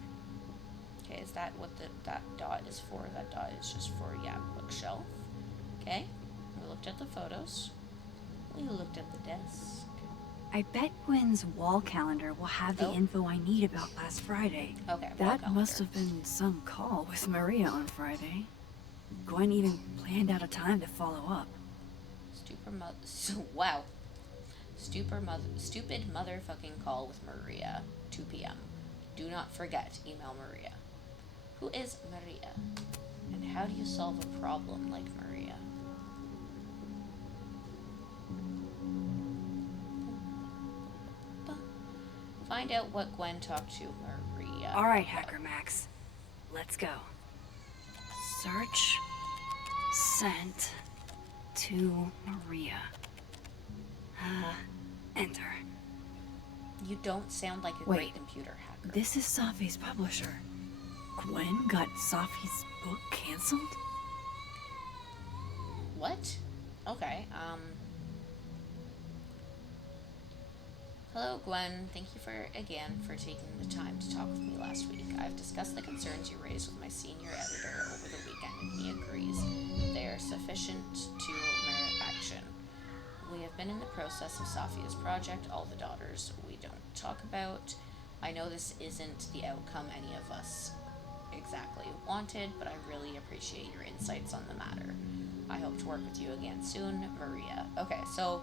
Okay, is that what that dot is for? That dot is just for, yeah, bookshelf. Okay, we looked at the photos. We looked at the desk. I bet Gwen's wall calendar will have the Oh. info I need about last Friday. Okay, That wall must calendar. have been some call with Maria on Friday. Gwen even planned out a time to follow up. Wow. Stupid motherfucking call with Maria. 2 p.m. Do not forget, email Maria. Who is Maria? And how do you solve a problem like Maria? Find out what Gwen talked to Maria. All right, about. Hacker Max. Let's go. Search. Sent. To Maria. Enter. You don't sound like a Wait. great computer hacker. This is Sophie's publisher. Gwen got Sophie's book canceled? What? Okay, Hello, Gwen. Thank you for taking the time to talk with me last week. I've discussed the concerns you raised with my senior editor over the weekend, and he agrees they are sufficient to merit action. We have been in the process of Sophia's project, all the daughters. We don't talk about. I know this isn't the outcome any of us exactly wanted, but I really appreciate your insights on the matter. I hope to work with you again soon, Maria. Okay, so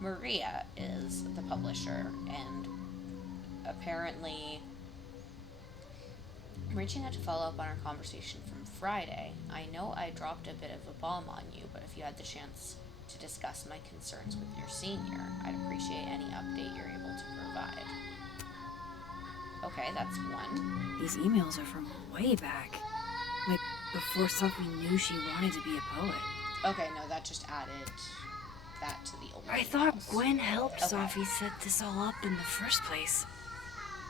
Maria is the publisher, and apparently I'm reaching out to follow up on our conversation from Friday. I know I dropped a bit of a bomb on you, but if you had the chance to discuss my concerns with your senior, I'd appreciate any update you're able to provide. Okay, that's one. These emails are from way back. Like, before Sophie knew she wanted to be a poet. Okay, no, that just added that to the old I emails. thought Gwen helped Okay. Sophie set this all up in the first place.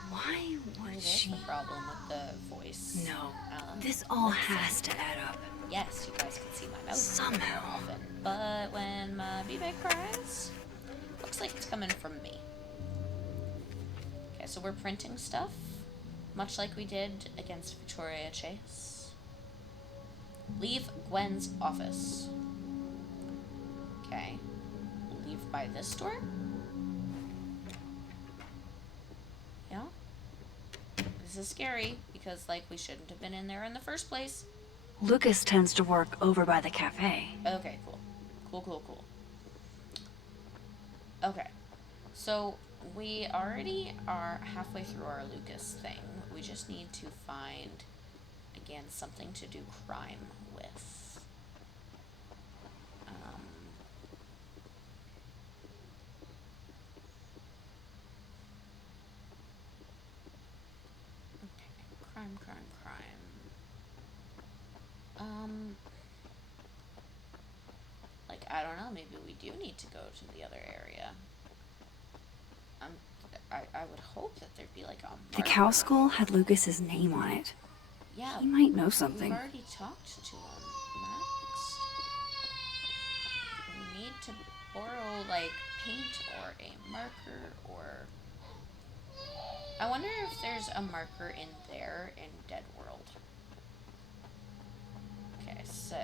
Why would There's she? the problem with the voice. No, this all has to add up. Yes, you guys can see my mouth Somehow. often, but when my B-Bag cries, looks like it's coming from me. Okay, so we're printing stuff, much like we did against Victoria Chase. Leave Gwen's office. Okay. Leave by this door? Yeah. This is scary, because, like, we shouldn't have been in there in the first place. Lucas tends to work over by the cafe. Okay, cool. Cool. Okay. So, we already are halfway through our Lucas thing. We just need to find, again, something to do crime with. Okay, crime. Like, I don't know, maybe we do need to go to the other area. I would hope that there'd be like a The cow skull had Lucas's name on it. Yeah, He might know something. we've already talked to him, Max. We need to borrow, like, paint or a marker or... I wonder if there's a marker in there in Dead World. Okay, so...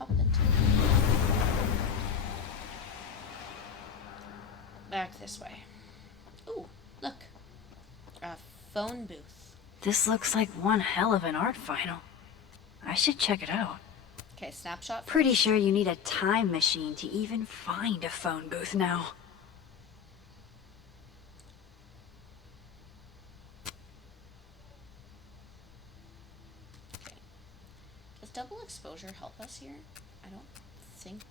Up into... Back this way. Ooh, look. A phone booth. This looks like one hell of an art final. I should check it out. Okay, snapshot. Pretty sure you need a time machine to even find a phone booth now. Okay. Does double exposure help us here? I don't think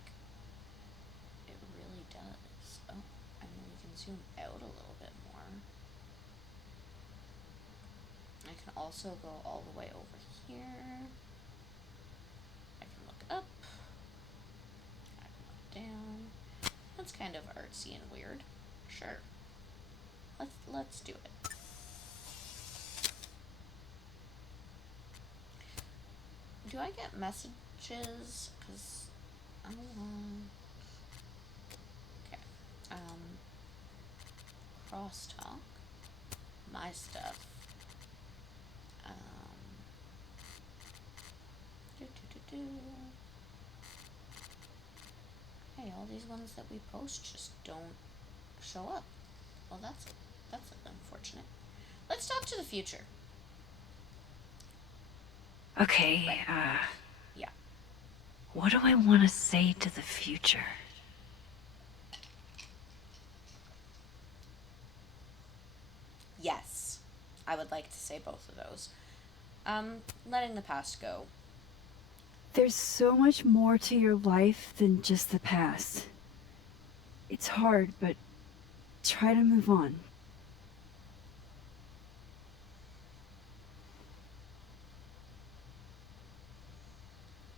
it really does. Oh, I mean, we can zoom out a little bit more. I can also go all the way over here. I can look up. I can look down. That's kind of artsy and weird. Sure. Let's do it. Do I get messages? Cause I don't know. Okay. Crosstalk. My stuff. Hey, all these ones that we post just don't show up. Well, that's unfortunate. Let's talk to the future. Okay, Yeah. what do I want to say to the future? Yes. I would like to say both of those. Letting the past go. There's so much more to your life than just the past. It's hard, but try to move on.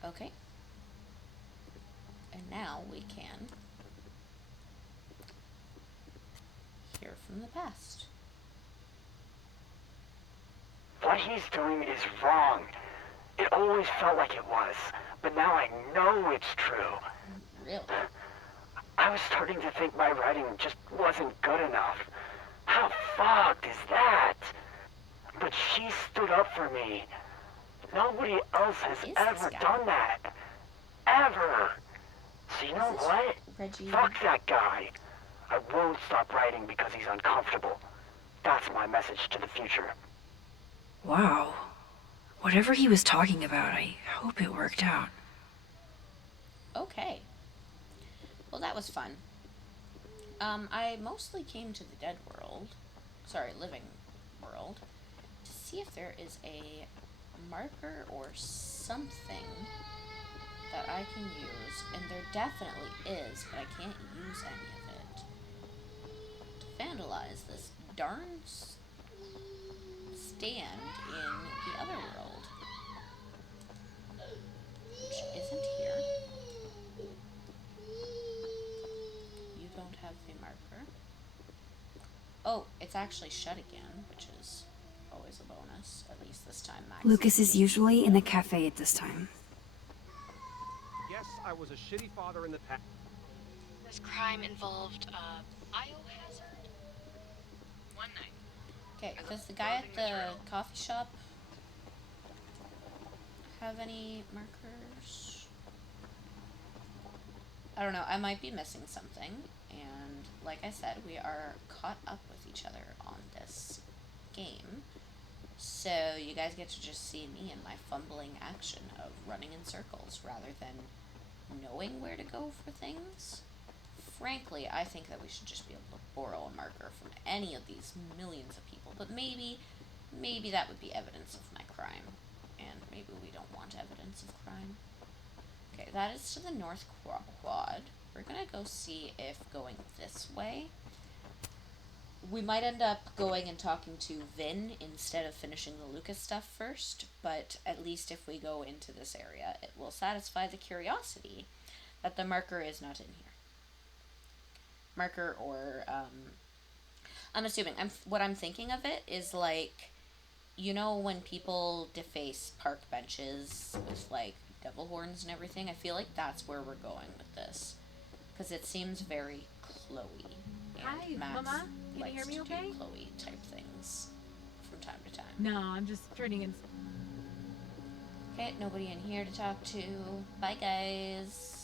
Okay. And now we can hear from the past. What he's doing is wrong. It always felt like it was, but now I know it's true. Really? I was starting to think my writing just wasn't good enough. How fucked is that? But she stood up for me. Nobody else has Who is ever this guy? done that. Ever. So you know what? Reggie. Fuck that guy. I won't stop writing because he's uncomfortable. That's my message to the future. Wow. Whatever he was talking about, I hope it worked out. Okay. Well, that was fun. I mostly came to the dead world, living world, to see if there is a marker or something that I can use, and there definitely is, but I can't use any of it to vandalize this darn stand in the other world, which isn't here. You don't have the marker. Oh, it's actually shut again, which is always a bonus, at least this time. Max Lucas is usually in the cafe at this time. Yes, I was a shitty father in the past. This crime involved a biohazard. One night, Okay, does the guy at the coffee shop have any markers? I don't know, I might be missing something, and like I said, we are caught up with each other on this game, so you guys get to just see me in my fumbling action of running in circles rather than knowing where to go for things. Frankly, I think that we should just be able to borrow a marker from any of these millions of people, but maybe that would be evidence of my crime, and maybe we don't want evidence of crime. Okay, that is to the north quad. We're gonna go see if going this way, we might end up going and talking to Vin instead of finishing the Lucas stuff first, but at least if we go into this area, it will satisfy the curiosity that the marker is not in here. Marker or, I'm assuming, what I'm thinking of it is like, you know when people deface park benches with like devil horns and everything? I feel like that's where we're going with this, because it seems very Chloe. Hi, Max Mama. Can you likes hear me to okay? do Chloe type things from time to time. No, I'm just turning in. Okay, nobody in here to talk to. Bye, guys.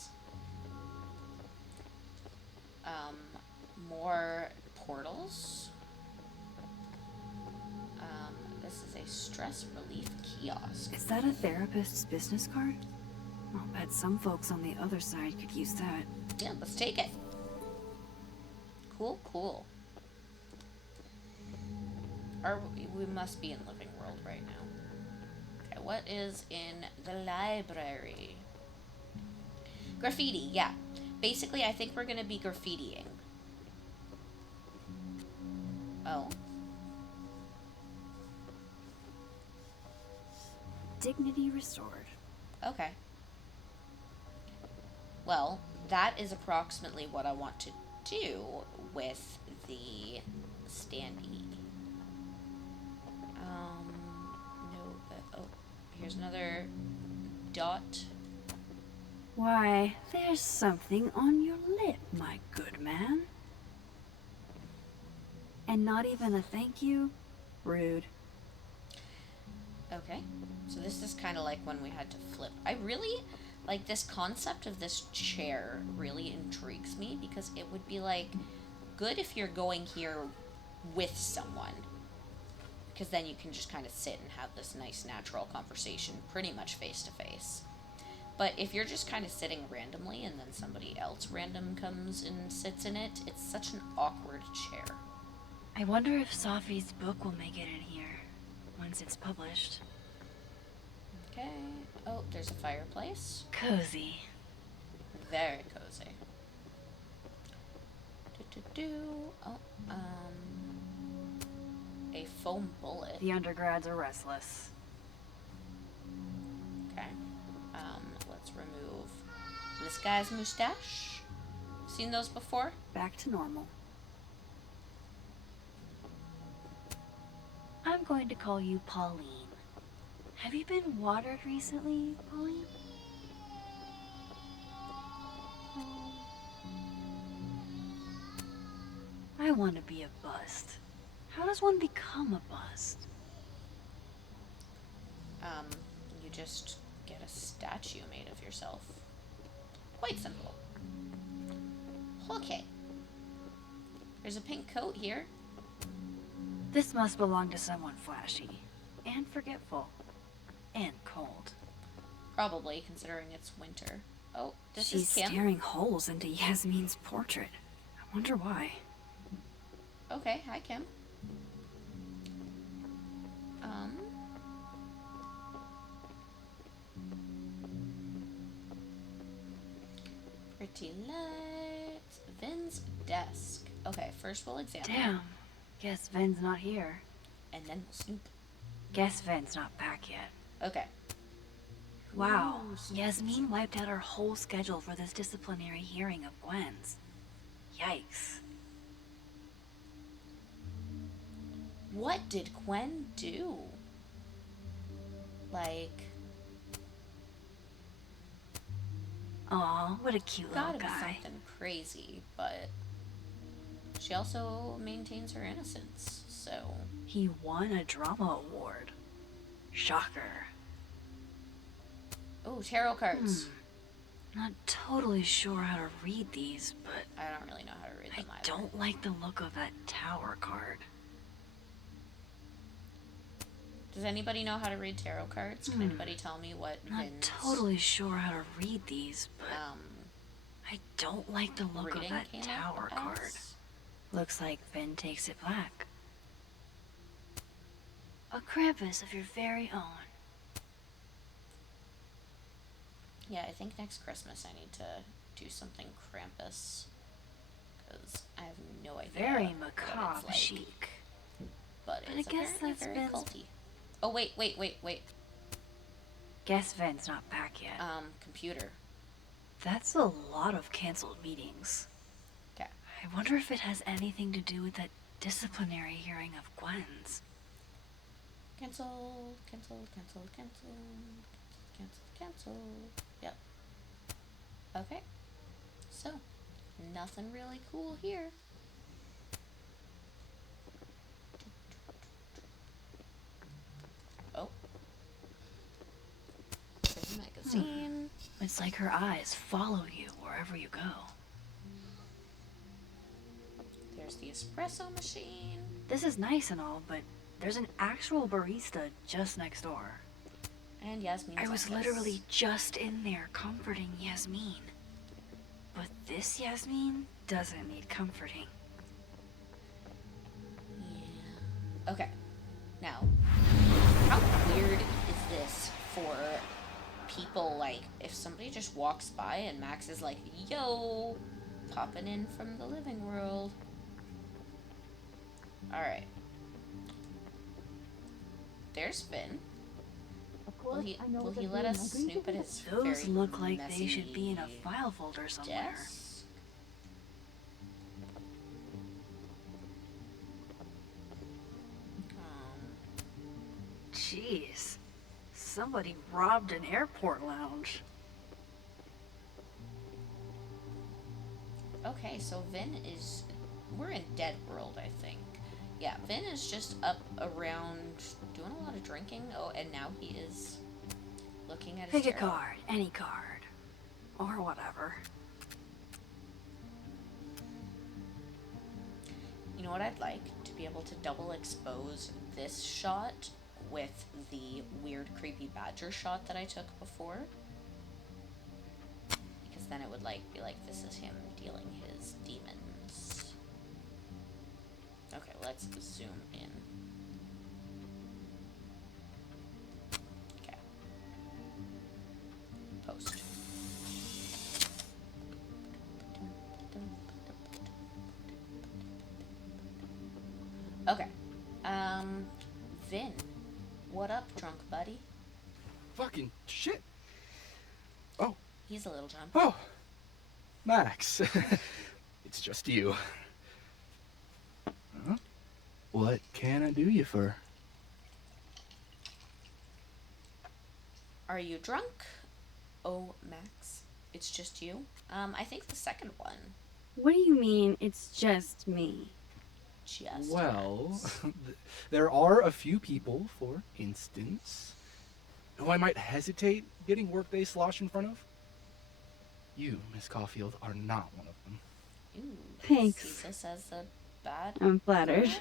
More portals. This is a stress relief kiosk. Is that a therapist's business card? I'll bet some folks on the other side could use that. Yeah, let's take it. Cool, cool. We must be in living world right now. Okay, what is in the library? Graffiti, yeah. Basically, I think we're gonna be graffitiing. Oh. Dignity restored. Okay. Well, that is approximately what I want to do with the standee. No, but, oh, here's another dot. Why, there's something on your lip, my good man. And not even a thank you? Rude. Okay, so this is kind of like when we had to flip. I really, like, this concept of this chair really intrigues me, because it would be, like, good if you're going here with someone, because then you can just kind of sit and have this nice natural conversation pretty much face to face. But if you're just kind of sitting randomly and then somebody else random comes and sits in it, it's such an awkward chair. I wonder if Safi's book will make it in here once it's published. Okay. Oh, there's a fireplace. Cozy. Very cozy. Oh, a foam bullet. The undergrads are restless. Okay. Let's remove this guy's mustache. Seen those before? Back to normal. I'm going to call you Pauline. Have you been watered recently, Pauline? I want to be a bust. How does one become a bust? You just get a statue made of yourself. Quite simple. Okay. There's a pink coat here. This must belong to someone flashy, and forgetful, and cold. Probably, considering it's winter. Oh, this She's is Kim. staring holes into Yasmin's portrait. I wonder why. Okay, hi Kim. Pretty lights. Vin's desk. Okay, first we'll examine. Damn. Guess Vin's not here. And then we'll snoop. Guess Vin's not back yet. Okay. Wow. Ooh, Yasmin wiped out her whole schedule for this disciplinary hearing of Gwen's. Yikes. What did Gwen do? Like, Aw, what a cute gotta little be guy. something crazy, but she also maintains her innocence, so. He won a drama award. Shocker. Oh, tarot cards. Not totally sure how to read these, but I don't really know how to read them I either. don't like the look of that tower card. Does anybody know how to read tarot cards? Can anybody tell me what Not Vin's totally sure how to read these, but um I don't like the look of reading that came tower up card. as? Looks like Vin takes it black. A Krampus of your very own. Yeah, I think next Christmas I need to do something Krampus. Because I have no idea. Very what it's macabre like, chic. But I it's guess apparently that's very Vin's- culty. Oh, wait. Guess Vin's not back yet. Computer. That's a lot of canceled meetings. Okay. I wonder if it has anything to do with that disciplinary hearing of Gwen's. Cancel. Yep. Okay. So, nothing really cool here. Oh. There's a magazine. It's like her eyes follow you wherever you go. There's the espresso machine. This is nice and all, but there's an actual barista just next door. And Yasmin's I was office. literally just in there comforting Yasmin. But this Yasmin doesn't need comforting. Yeah. Okay. Now, how weird is this for people, like, if somebody just walks by and Max is like, yo, popping in from the living world. Alright. There's Finn. Will he let us snoop at his Those very look like they messy should be in a file folder somewhere. desk? Jeez. Somebody robbed an airport lounge. Okay, so Vin is... We're in Dead World, I think. Yeah, Vin is just up around doing a lot of drinking. Oh, and now he is looking at his Pick a tarot. card, any card. Or whatever. You know what I'd like? To be able to double expose this shot with the weird creepy badger shot that I took before. Because then it would be like this is him dealing his demons. Okay, let's zoom in. Okay. Post. Okay. Vin. What up, drunk buddy? Fucking shit. Oh. He's a little drunk. Oh. Max. It's just you. Huh? What can I do you for? Are you drunk? Oh, Max. It's just you? I think the second one. What do you mean it's just me? Just Well, Max. there are a few people, for instance, who I might hesitate getting workday slosh in front of. You, Miss Caulfield, are not one of them. Ooh, Thanks. sees us as a bad. I'm flattered. girl?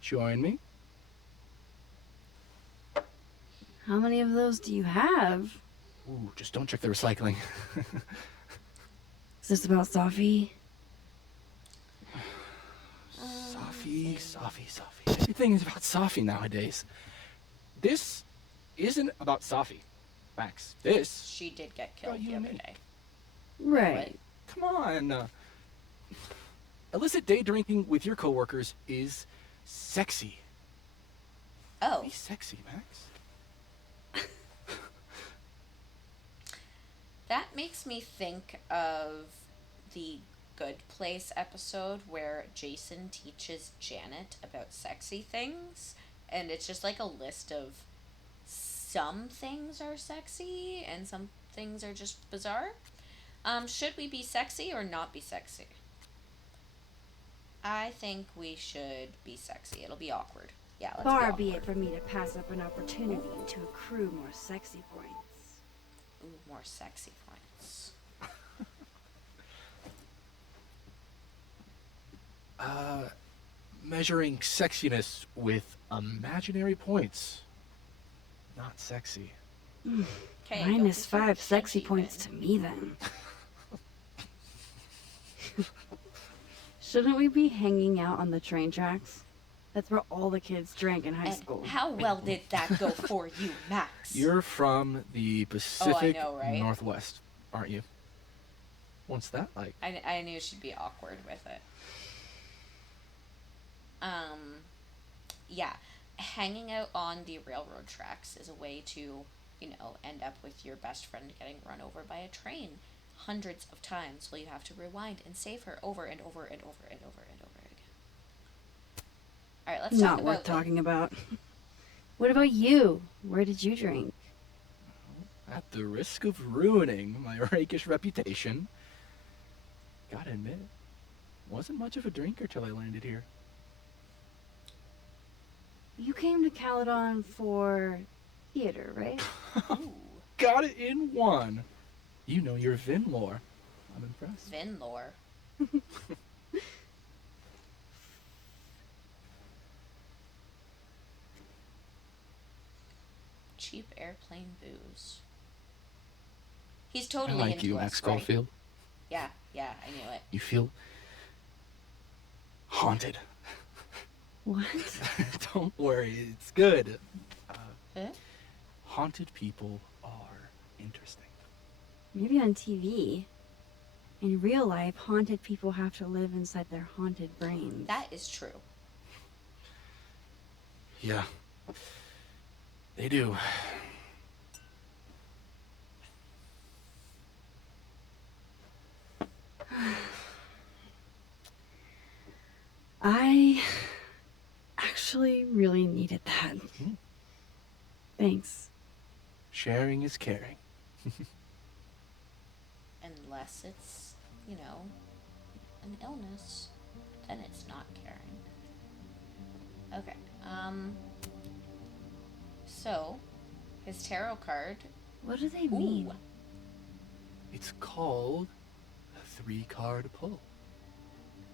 Join me? How many of those do you have? Ooh, just don't check the recycling. Is this about Safi? Safi. Everything is about Safi nowadays. This isn't about Safi, Max. This. She did get killed you the and other me. day. Right. Come on. Illicit day drinking with your coworkers is sexy. Oh. Be sexy, Max. That makes me think of the Good Place episode where Jason teaches Janet about sexy things, and it's just like a list of some things are sexy and some things are just bizarre. Should we be sexy or not be sexy? I think we should be sexy. It'll be awkward. Yeah, let's Far be be awkward. it for me to pass up an opportunity to accrue more sexy points. Ooh, more sexy points. Measuring sexiness with imaginary points. Not sexy. Okay, Minus 5 sexy points to me then. Shouldn't we be hanging out on the train tracks? That's where all the kids drank in high And school. how well did that go for you, Max? You're from the Pacific know, right? Northwest, aren't you? What's that like? I knew she'd be awkward with it. Yeah, hanging out on the railroad tracks is a way to, end up with your best friend getting run over by a train hundreds of times while you have to rewind and save her over and over and over and over and over again. All right, let's talk Not about worth talking about. What about you? Where did you drink? At the risk of ruining my rakish reputation, gotta admit, wasn't much of a drinker till I landed here. You came to Caledon for theater, right? Got it in one. You know your Vin lore. I'm impressed. Vin lore. Cheap airplane booze. He's I totally like into you, us, Max right? Caulfield. Yeah, I knew it. You feel haunted. What? Don't worry, it's good. Huh? Haunted people are interesting. Maybe on TV. In real life, haunted people have to live inside their haunted brains. That is true. Yeah, they do. I actually really needed that. Thanks. Sharing is caring. Unless it's, an illness, then it's not caring. Okay, so, his tarot card. What do they mean? Ooh. It's called a 3-card pull.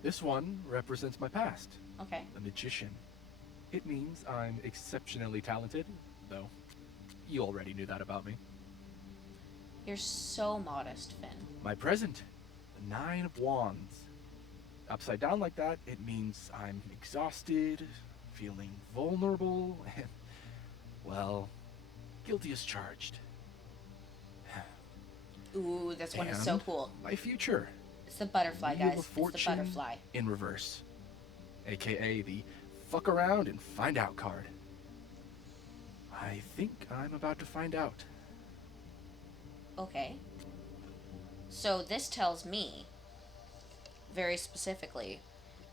This one represents my past. Okay. A magician. It means I'm exceptionally talented, though you already knew that about me. You're so modest, Finn. My present, the 9 of Wands. Upside down like that, it means I'm exhausted, feeling vulnerable, and, well, guilty as charged. Ooh, this one is so And cool. My future. It's the butterfly, Wheel guys. of It's the Fortune butterfly. in reverse, aka the fuck around and find out card. I think I'm about to find out. Okay. So this tells me, very specifically,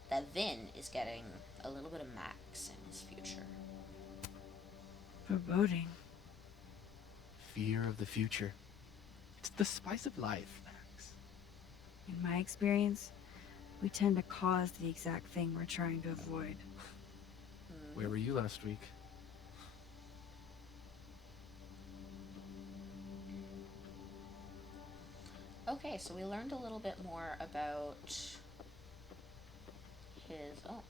that Vin is getting a little bit of Max in his future. Foreboding. Fear of the future. It's the spice of life, Max. In my experience, we tend to cause the exact thing we're trying to avoid. Where were you last week? Okay. Okay, so we learned a little bit more about his. Oh,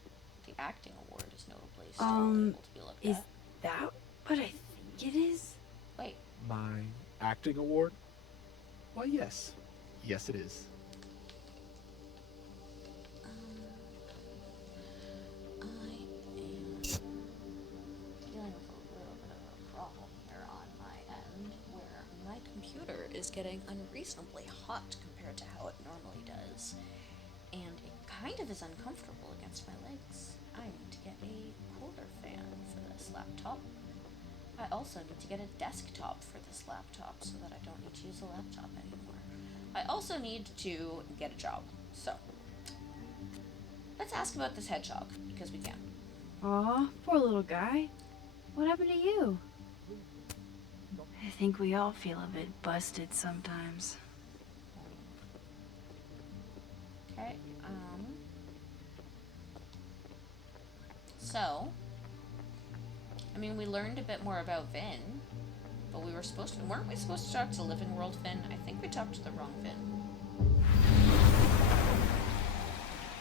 the acting award is notably still able to be looked Is at. that what I think it is? Wait, My acting award? Why, yes. Yes, it is. I am dealing with a little bit of a problem here on my end, where my computer is getting unreasonably hot compared to how it normally does, and it kind of is uncomfortable against my legs. I need to get a cooler fan for this laptop. I also need to get a desktop for this laptop so that I don't need to use a laptop anymore. I also need to get a job, so let's ask about this hedgehog, because we can. Aw, poor little guy. What happened to you? I think we all feel a bit busted sometimes. Okay, so, I mean, we learned a bit more about Vin, but weren't we supposed to talk to Living World Vin? I think we talked to the wrong Vin.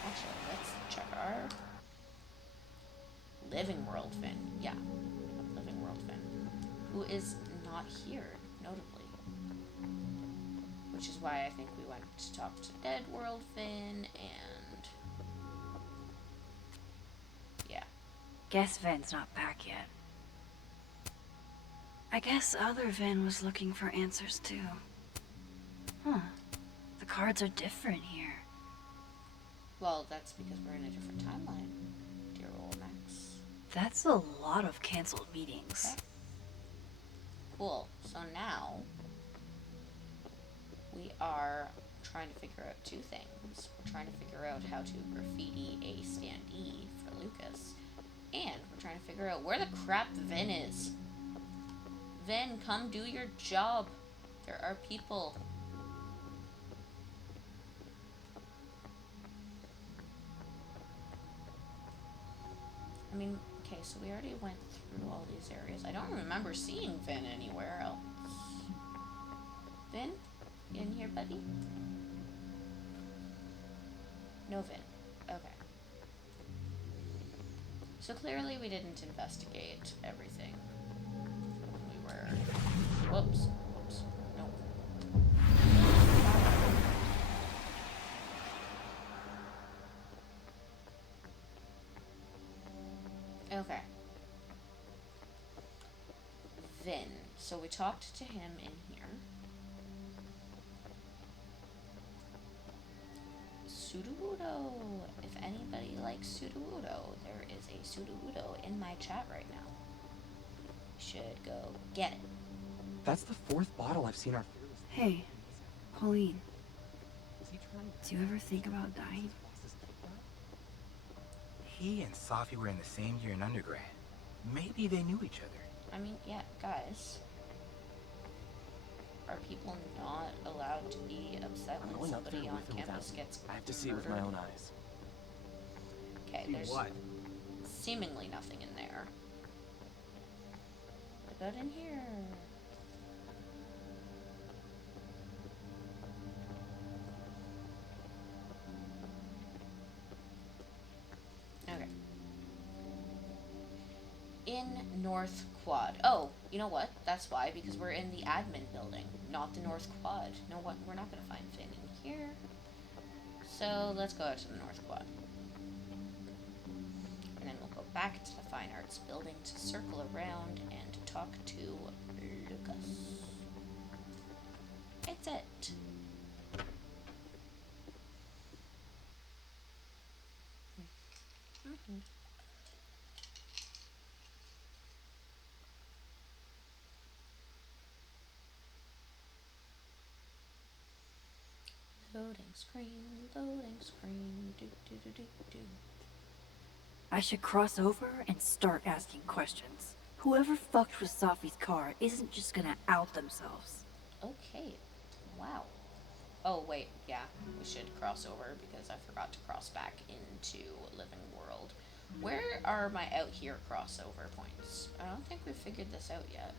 Actually, let's check our Living World Vin. Yeah, Living World Vin, who is not here, notably. Which is why I think we went to talk to Dead World Vin, and yeah. Guess Ven's not back yet. I guess other Ven was looking for answers too. Huh. The cards are different here. Well, that's because we're in a different timeline, dear old Max. That's a lot of canceled meetings. Okay. Cool. So now we are trying to figure out two things. We're trying to figure out how to graffiti a standee for Lucas, and we're trying to figure out where the crap Vin is. Vin, come do your job. There are people. I mean, okay, so we already went through all these areas. I don't remember seeing Vin anywhere else. Vin? You in here, buddy? No Vin. Okay. So clearly we didn't investigate everything. We were... Whoops. Whoops. Nope. Okay. Vin. So we talked to him in here. Sudowoodo. If anybody likes Sudowoodo, there is a Sudowoodo in my chat right now. Should go get it. That's the fourth bottle I've seen our... Hey, Pauline. Do you ever think about dying? He and Safi were in the same year in undergrad. Maybe they knew each other. I mean, yeah, guys. Are people not allowed to be upset when somebody on campus gets I have to see it with my own eyes. Okay, there's seemingly nothing in there. What about in here? Okay. In North Quad. Oh, you know what? That's why, because we're in the admin building, not the North Quad. No, what? We're not gonna find Finn in here. So let's go out to the North Quad. And then we'll go back to the Fine Arts building to circle around and talk to Lucas. It's it. Mm-hmm. Loading screen, do do do do do. I should cross over and start asking questions. Whoever fucked with Safi's car isn't just gonna out themselves. Okay, wow. Oh wait, yeah, we should cross over because I forgot to cross back into Living World. Where are my out here crossover points? I don't think we've figured this out yet.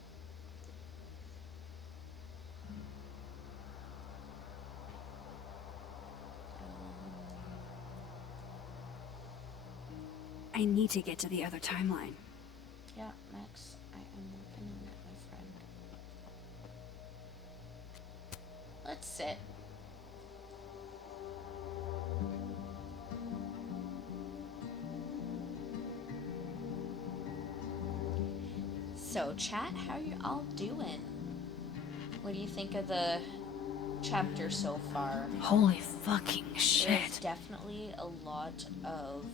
I need to get to the other timeline. Yeah, Max, I am working on it, my friend. Let's sit. So, chat, how you all doing? What do you think of the chapter so far? Holy fucking There's shit. definitely a lot of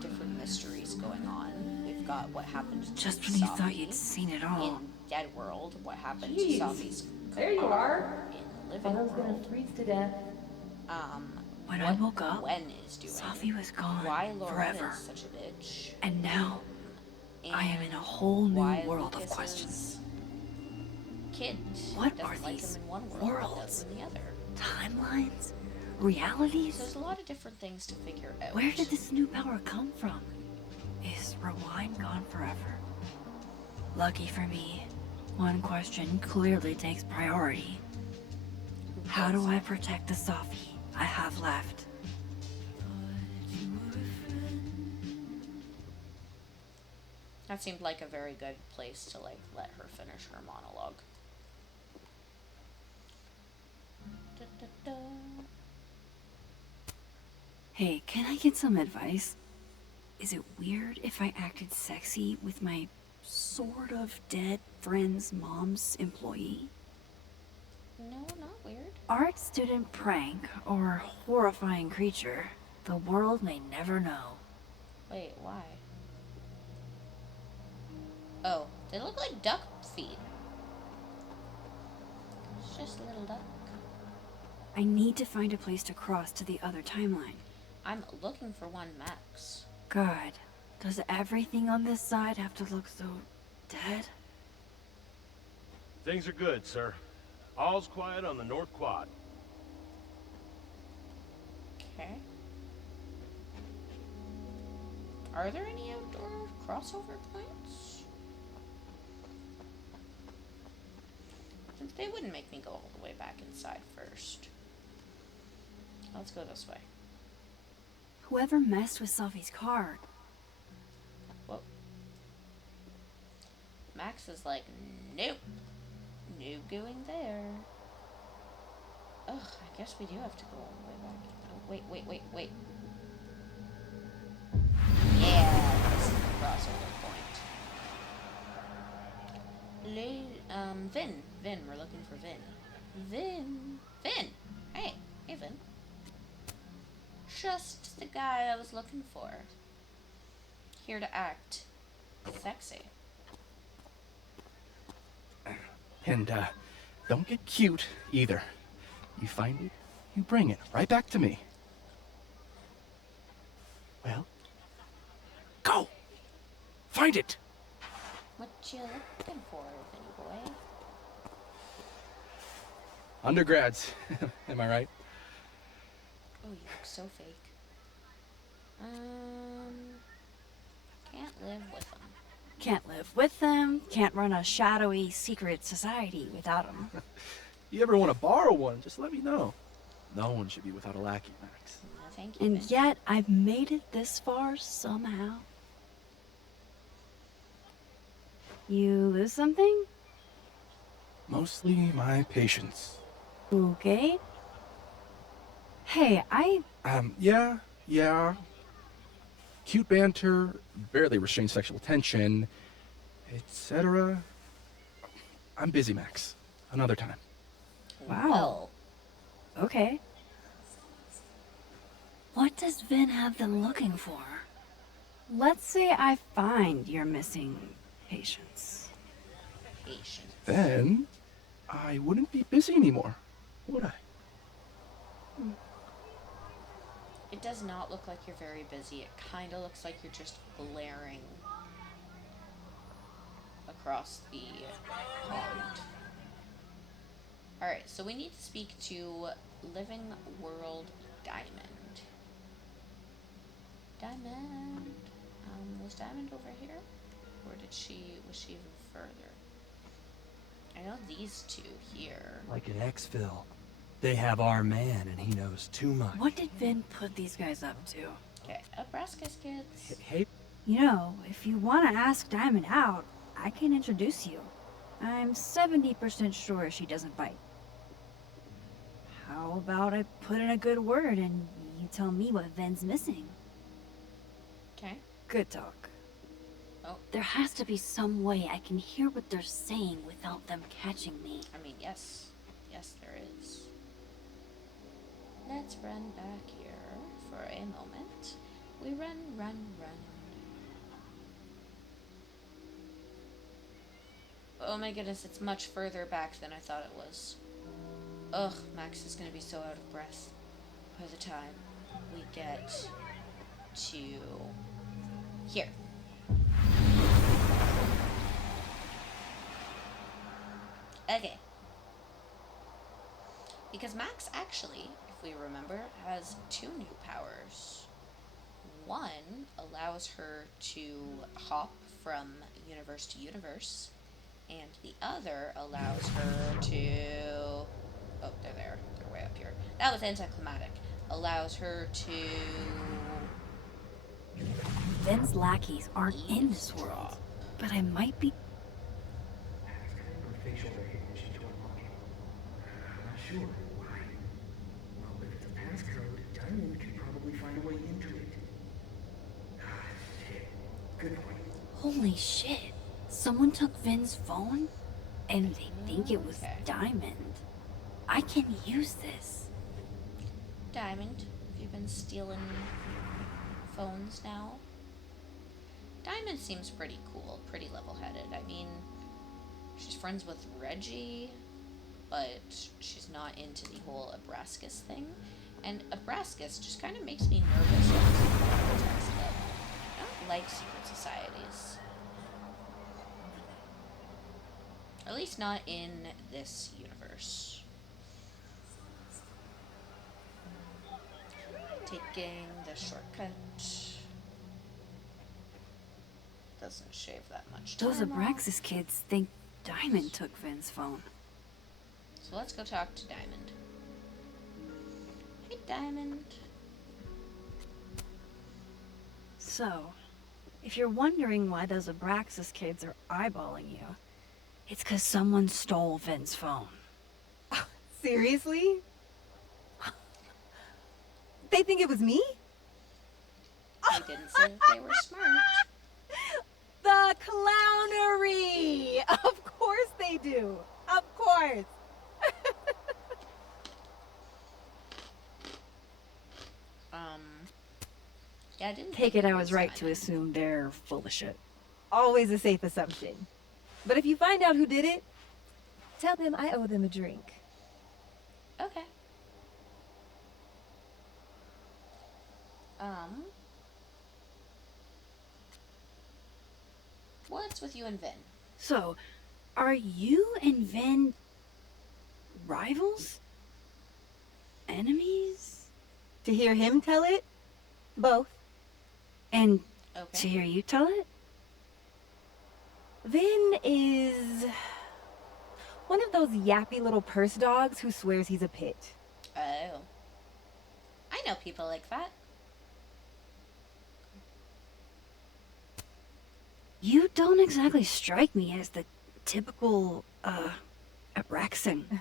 different mysteries going on. We've got what happened to Just when you thought you'd Safi seen it all. in Dead World, what happened Jeez, to Safi's there you are. in Thought Living I was gonna World. freeze to death. When What I woke up, Gwen is doing. Safi was gone Why Loretta forever. is such a bitch. And now, I am in a And whole new why world of Lucas's questions. Kid What doesn't are like these him in one world, but does worlds? in the other. Timelines? So Realities? there's a lot of different things to figure out. Where did this new power come from? Is Rewind gone forever? Lucky for me, one question clearly takes priority. How do I protect the Safi I have left? That seemed like a very good place to like let her finish her monologue. Da-da-da. Hey, can I get some advice? Is it weird if I acted sexy with my sort of dead friend's mom's employee? No, not weird. Art student prank or horrifying creature, the world may never know. Wait, why? Oh, they look like duck feet. It's just a little duck. I need to find a place to cross to the other timeline. I'm looking for one, Max. God, does everything on this side have to look so dead? Things are good, sir. All's quiet on the North Quad. Okay. Are there any outdoor crossover points? They wouldn't make me go all the way back inside first. Let's go this way. Whoever messed with Safi's car. Whoa. Max is like, nope. No going there. Ugh, I guess we do have to go all the way back. Oh, wait. Yeah, this is the crossover point. Vin, we're looking for Vin. Vin! Hey, Vin. Just the guy I was looking for. Here to act sexy. And, don't get cute, either. You find it, you bring it right back to me. Well, go! Find it! What you looking for, Vinny boy? Undergrads, am I right? Oh, you look so fake. Can't live with them. Can't live with them, can't run a shadowy secret society without them. You ever want to borrow one, just let me know. No one should be without a lackey, Max. No, thank you, And Vin. yet, I've made it this far somehow. You lose something? Mostly my patience. Okay. Hey, Yeah. Cute banter, barely restrained sexual tension, etc. I'm busy, Max. Another time. Wow. Well, Okay. What does Vin have them looking for? Let's say I find you're missing patience. patience. Then, I wouldn't be busy anymore, would I? It does not look like you're very busy. It kind of looks like you're just glaring across the pond. Alright, so we need to speak to Living World Diamond. Diamond. Was Diamond over here? Or was she even further? I know these two here. Like an exfil. They have our man, and he knows too much. What did Vin put these guys up to? Okay, Nebraska's kids. Hey, You know, if you want to ask Diamond out, I can introduce you. I'm 70% sure she doesn't bite. How about I put in a good word and you tell me what Ven's missing? Okay. Good talk. Oh. There has to be some way I can hear what they're saying without them catching me. I mean, yes. Yes, there is. Let's run back here for a moment. We run. Oh my goodness, it's much further back than I thought it was. Ugh, Max is gonna be so out of breath by the time we get to here. Okay. Because Max actually, if we remember, has 2 new powers. One allows her to hop from universe to universe, and the other allows her to... Oh, they're there. They're way up here. That was anticlimactic. Allows her to... Ven's lackeys aren't in this world, but I might be... Facial recognition to unlock it. I'm not sure why. Well, if it's a passcode, Diamond could probably find a way into it. Ah, shit. Good point. Holy shit. Someone took Ven's phone? And they think it was Diamond. I can use this. Diamond, have you been stealing phones now? Diamond seems pretty cool, pretty level-headed. I mean, she's friends with Reggie, but she's not into the whole Abrascus thing. And Abrascus just kind of makes me nervous in the context of I don't like secret societies. At least not in this universe. Taking the shortcut doesn't shave that much time. Those Abraxas kids think Diamond took Ven's phone. So let's go talk to Diamond. Hey, Diamond. So, if you're wondering why those Abraxas kids are eyeballing you, it's because someone stole Ven's phone. Seriously? They think it was me? They didn't say that they were smart. The clownery! Of course they do. Of course. Yeah, I didn't Take think it I was right to assume they're full of shit. Always a safe assumption. But if you find out who did it, tell them I owe them a drink. Okay. What's with you and Vin? So, are you and Ven rivals? Enemies? To hear him tell it? Both. And Okay. to hear you tell it? Vin is one of those yappy little purse dogs who swears he's a pit. Oh. I know people like that. You don't exactly strike me as the typical, Abraxan.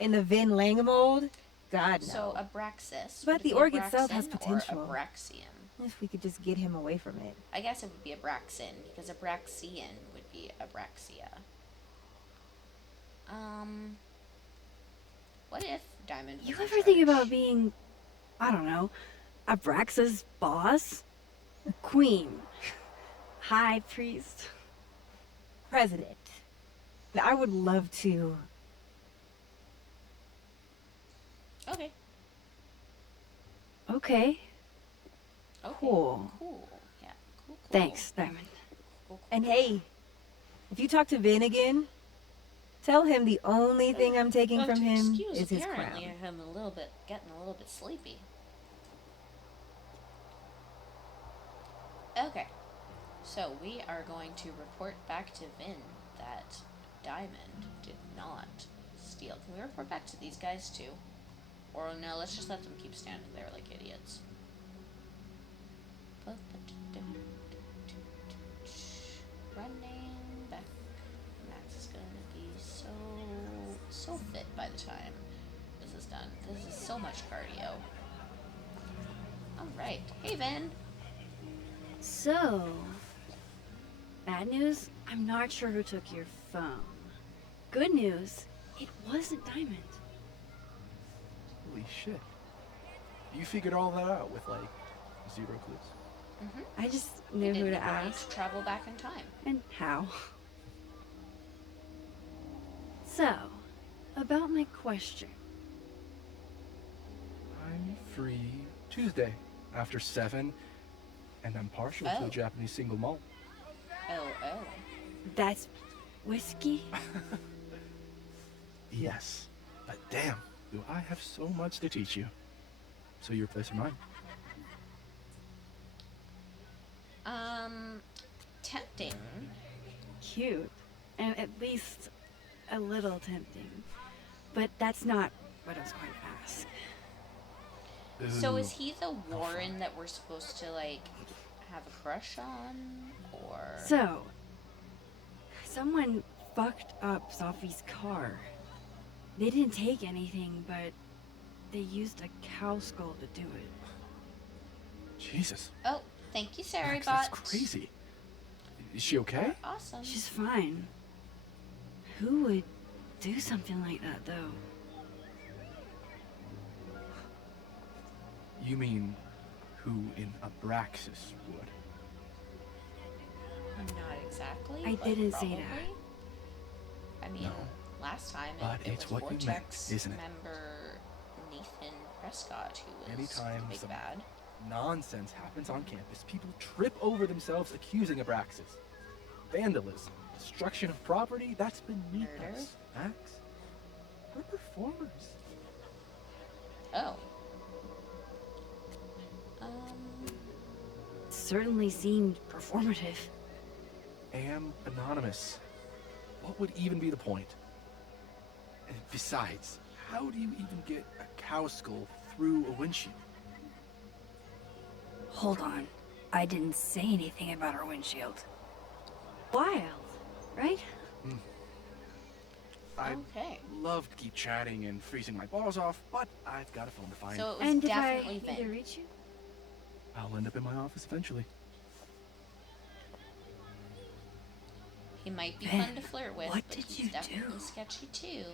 In the Vin Langham mold? God, no. So, Abraxas. But would it the be org itself has Abraxan or potential. Abraxian? If we could just get him away from it. I guess it would be Abraxan, because Abraxian would be Abraxia. What if Diamond was You in ever think charge? about being, I don't know, Abraxa's boss? Queen. High priest. President. I would love to. Okay. Okay. Okay. Cool. Cool. Yeah. Cool. Thanks, Diamond. And hey, if you talk to Vin again, tell him the only thing I'm taking from him is his Apparently, crown. I'm getting a little bit sleepy. Okay. So we are going to report back to Vin that Diamond did not steal steal. Can we report back to these guys too? Or no, let's just let them keep standing there like idiots. Running back. Max is gonna be so fit by the time this is done. This is so much cardio. Alright. Hey, Vin. So, bad news, I'm not sure who took your phone. Good news, it wasn't Diamond. Holy shit. You figured all that out with, like, 0 clues? I just knew who to I need ask. to travel back in time. And how. So, about my question. I'm free Tuesday after 7, and I'm partial to a Japanese single malt. Oh. That's whiskey? Yes. But damn, do I have so much to teach you. So your place or mine? Tempting. Cute. And at least a little tempting. But that's not what I was going to ask. So is he the Warren that we're supposed to, like, have a crush on? Or... So, someone fucked up Sophie's car. They didn't take anything, but they used a cow skull to do it. Jesus. Oh, thank you, Sarybot. That's crazy. Is she okay? Awesome. She's fine. Who would do something like that, though? You mean who in Abraxas would? Not exactly. I but didn't say probably. that. I mean, last time But it it's was what you meant, Vortex isn't it? member Nathan Prescott who was Anytime the big some bad. nonsense happens on campus, people trip over themselves accusing Abraxas. Vandalism, destruction of property, that's beneath Murder? us, Max. We're performers. Oh. Certainly seemed performative. Am anonymous. What would even be the point? And besides, how do you even get a cow skull through a windshield? Hold on. I didn't say anything about our windshield. Wild, right? I'd Okay. love to keep chatting and freezing my balls off, but I've got a phone to find. So it was And if definitely I need to Vin. reach you? I'll end up in my office eventually. He might be Vin, fun to flirt with, what but did he's you definitely do? sketchy too.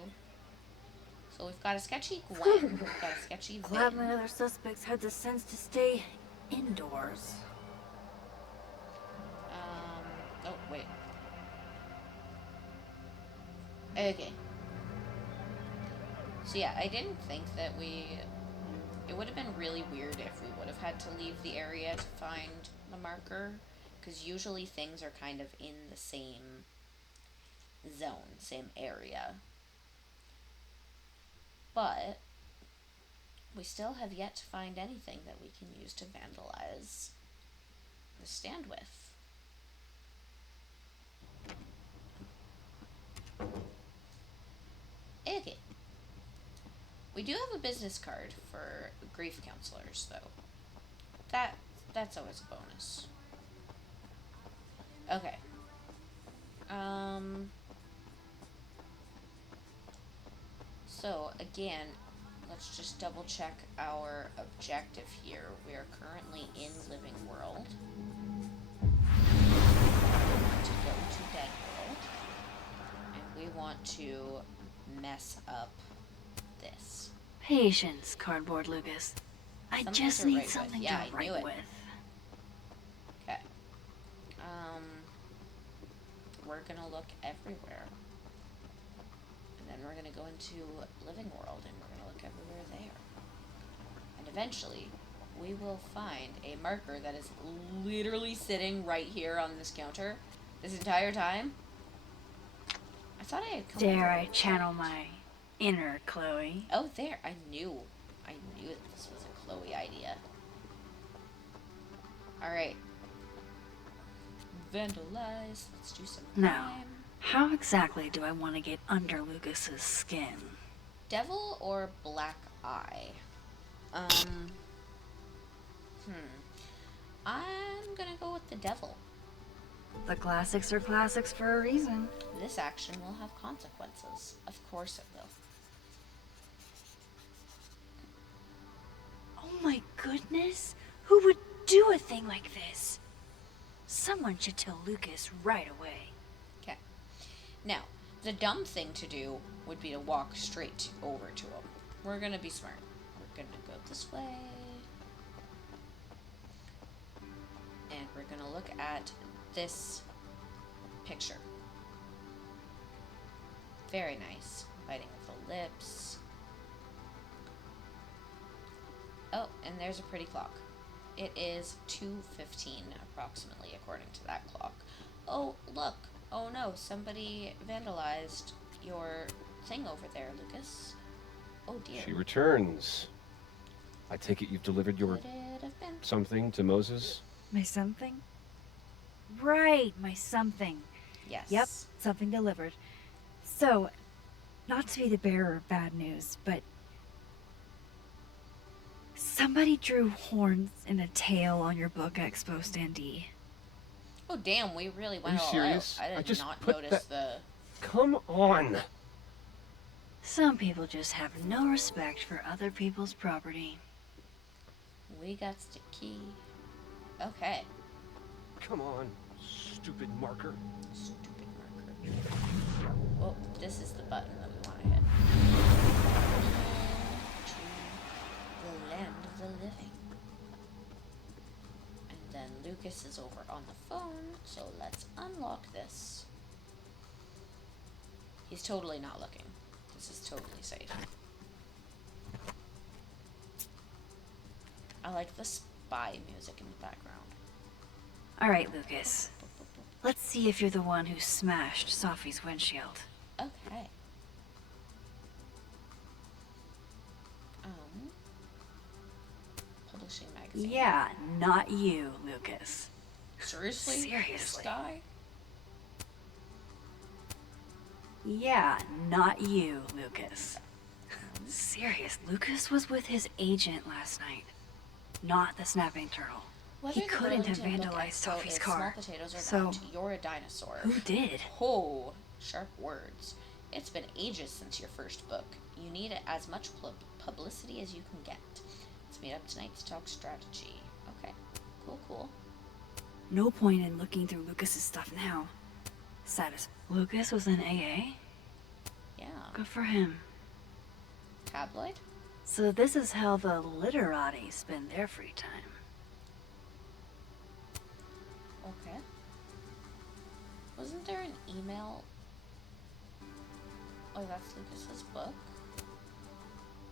So we've got a sketchy Gwen, we've got a sketchy Glad Vin. my other suspects had the sense to stay indoors. Oh, wait. Okay. So yeah, I didn't think that it would have been really weird if we would have had to leave the area to find the marker, because usually things are kind of in the same zone, same area. But we still have yet to find anything that we can use to vandalize the stand with. Okay. We do have a business card for grief counselors, though. That's always a bonus. Okay. So again, let's just double check our objective here. We are currently in Living World. We want to go to Dead World. And we want to mess up this. Patience, Cardboard Lucas. I Some just things are need right with. something Yeah, to I write knew it. with. Okay. We're gonna look everywhere. And then we're gonna go into Living World and we're gonna look everywhere there. And eventually, we will find a marker that is literally sitting right here on this counter this entire time. I thought I had come Dare over I it. channel my inner Chloe? Oh, there. I knew that this was a Chloe idea. Alright. Vandalize. Let's do some crime. Now, How exactly do I want to get under Lucas's skin? Devil or black eye? I'm gonna go with the devil. The classics are classics for a reason. This action will have consequences. Of course it will. Oh my goodness! Who would do a thing like this? Someone should tell Lucas right away. Okay. Now, the dumb thing to do would be to walk straight over to him. We're gonna be smart. We're gonna go this way. And we're gonna look at this picture. Very nice. Biting of the lips. Oh, and there's a pretty clock. It is 2:15 approximately, according to that clock. Oh, look. Oh no, somebody vandalized your thing over there, Lucas. Oh dear. She returns. I take it you've delivered your Could it have been? something to Moses? My something? Right, my something. Yes. Yep, something delivered. So, not to be the bearer of bad news, but somebody drew horns and a tail on your book expo standee. Oh damn, we really Are went you all serious? out. I I did just not put notice that- the... Come on! Some people just have no respect for other people's property. We got the key. Okay. Come on, stupid marker. Stupid marker. Oh, this is the button that we want to hit. To the land of the living. And then Lucas is over on the phone, so let's unlock this. He's totally not looking. This is totally safe. I like the spy music in the background. Alright, Lucas. Let's see if you're the one who smashed Sophie's windshield. Okay. Publishing magazine. Yeah, not you, Lucas. Seriously? Seriously. This guy? Yeah, not you, Lucas. Serious, Lucas was with his agent last night, not the snapping turtle. Whether He the couldn't have Burlington Book vandalized Expo Sophie's is car. Small potatoes or So, not, you're a dinosaur. who did? Oh, sharp words. It's been ages since your first book. You need as much publicity as you can get. Let's meet up tonight to talk strategy. Okay, cool. No point in looking through Lucas's stuff now. Lucas was in AA? Yeah. Good for him. Tabloid? So this is how the literati spend their free time. Okay. Wasn't there an email? Oh, that's Lucas's book?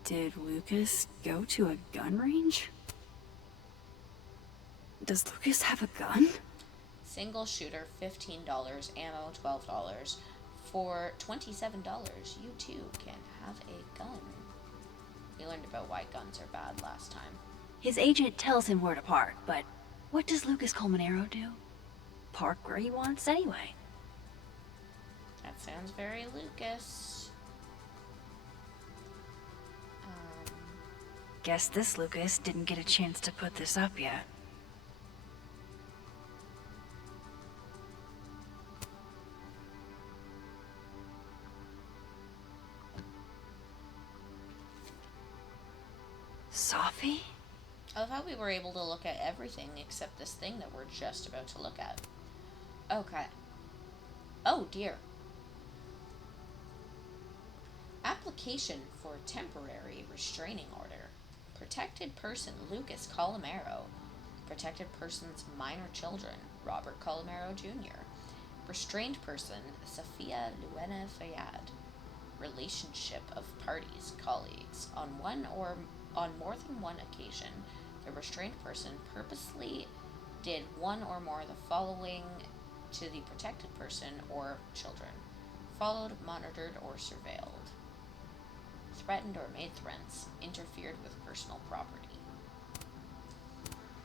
Did Lucas go to a gun range? Does Lucas have a gun? Single shooter, $15. Ammo, $12. For $27, you too can have a gun. We learned about why guns are bad last time. His agent tells him where to park, but what does Lucas Colmenero do? Park where he wants anyway. That sounds very Lucas. Guess this Lucas didn't get a chance to put this up yet. Sophie? I love how we were able to look at everything except this thing that we're just about to look at. Okay. Oh dear. Application for temporary restraining order. Protected person Lucas Colomero. Protected persons minor children Robert Colomero Jr. Restrained person Sophia Luena Fayad. Relationship of parties, colleagues. On more than one occasion, the restrained person purposely did one or more of the following to the protected person or children. Followed, monitored, or surveilled. Threatened or made threats. Interfered with personal property.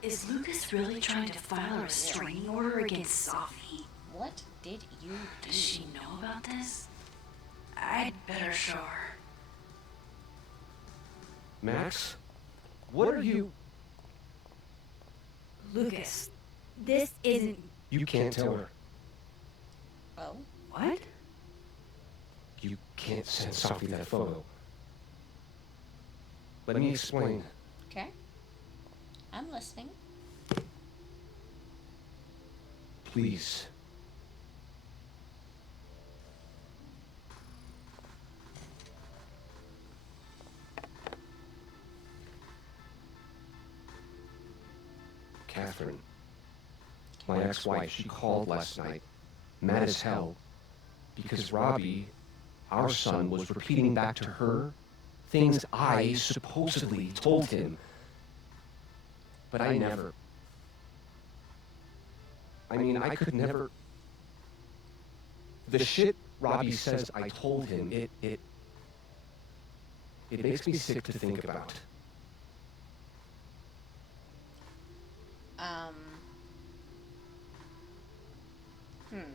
Is Lucas really trying to file a restraining order against Sophie? What did you do? Does she know about this? I'd better show her. Max? What are you... Lucas, this isn't... You can't tell her. Oh? What? You can't send Sophie that photo. Let me explain. Okay. I'm listening. Please. Catherine, my ex-wife, she called last night, mad as hell, because Robbie, our son, was repeating back to her things I supposedly told him. But I never. I mean, I could never. The shit Robbie says I told him, it makes me sick to think about. I'm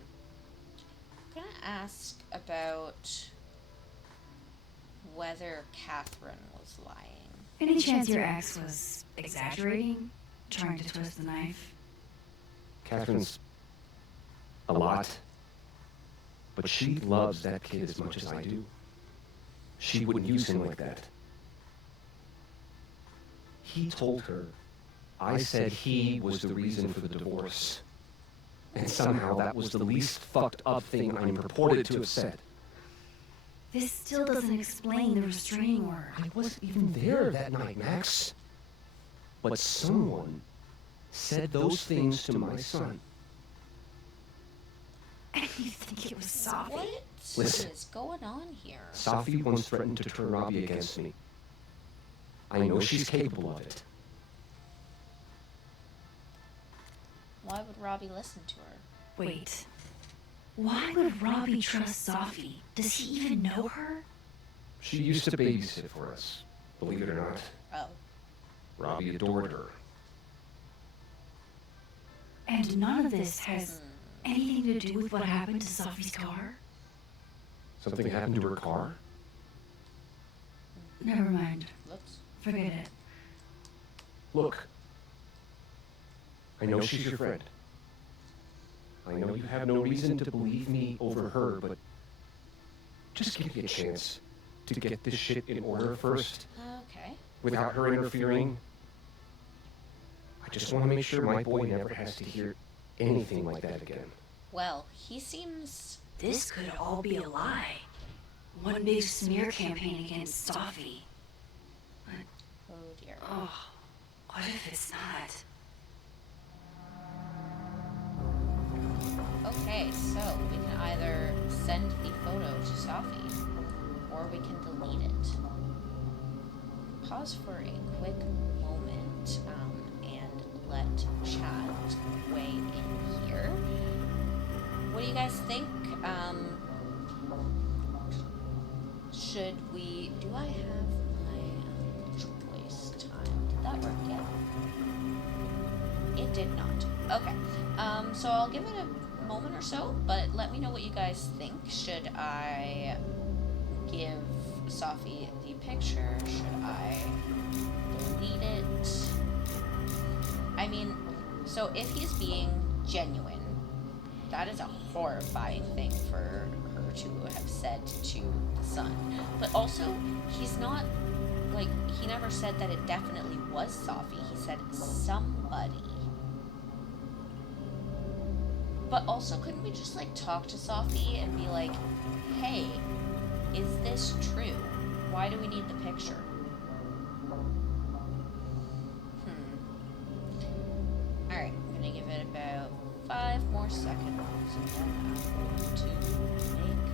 gonna ask about whether Catherine was lying. Any chance your ex was exaggerating? Trying to twist the knife? Catherine's a lot. But she loves that kid as much as I do. She wouldn't use him like that. He told her I said he was the reason for the divorce. And somehow that was the least fucked up thing I'm purported to have said. This still doesn't explain the restraining order. I wasn't even there that night, Max. But someone said those things to my son. And you think it was Sophie? What Listen. is going on here? Sophie once threatened to turn Robbie against me. I know she's capable of it. Why would Robbie listen to her? Wait. Why would Robbie trust Sophie? Does he even know her? She used to babysit for us, believe it or not. Oh. Robbie adored her. And none of this has anything to do with what happened to Sophie's car? Something happened to her car? Never mind. Whoops. Forget it. Look. I know she's your friend. I know you have no reason to believe me over her, but just give me a chance to get this shit in order first. Okay. Without her interfering. I just want to make sure my boy never has to hear anything like that again. Well, he seems... This could all be a lie. One big smear campaign against Sophie. Oh dear. Oh, what if it's not? Okay, so we can either send the photo to Sophie, or we can delete it. Pause for a quick moment and let chat weigh in here. What do you guys think? Should we... Do I have my choice time? Did that work yet? It did not. Okay. So I'll give it a moment or so, but let me know what you guys think. Should I give Sophie the picture? Should I delete it? I mean, so if he's being genuine, that is a horrifying thing for her to have said to the son. But also, he's not, like, he never said that it definitely was Sophie. He said somebody. But also, couldn't we just, like, talk to Sophie and be like, hey, is this true? Why do we need the picture? Alright, I'm gonna give it about 5 more seconds, and then I'm going to make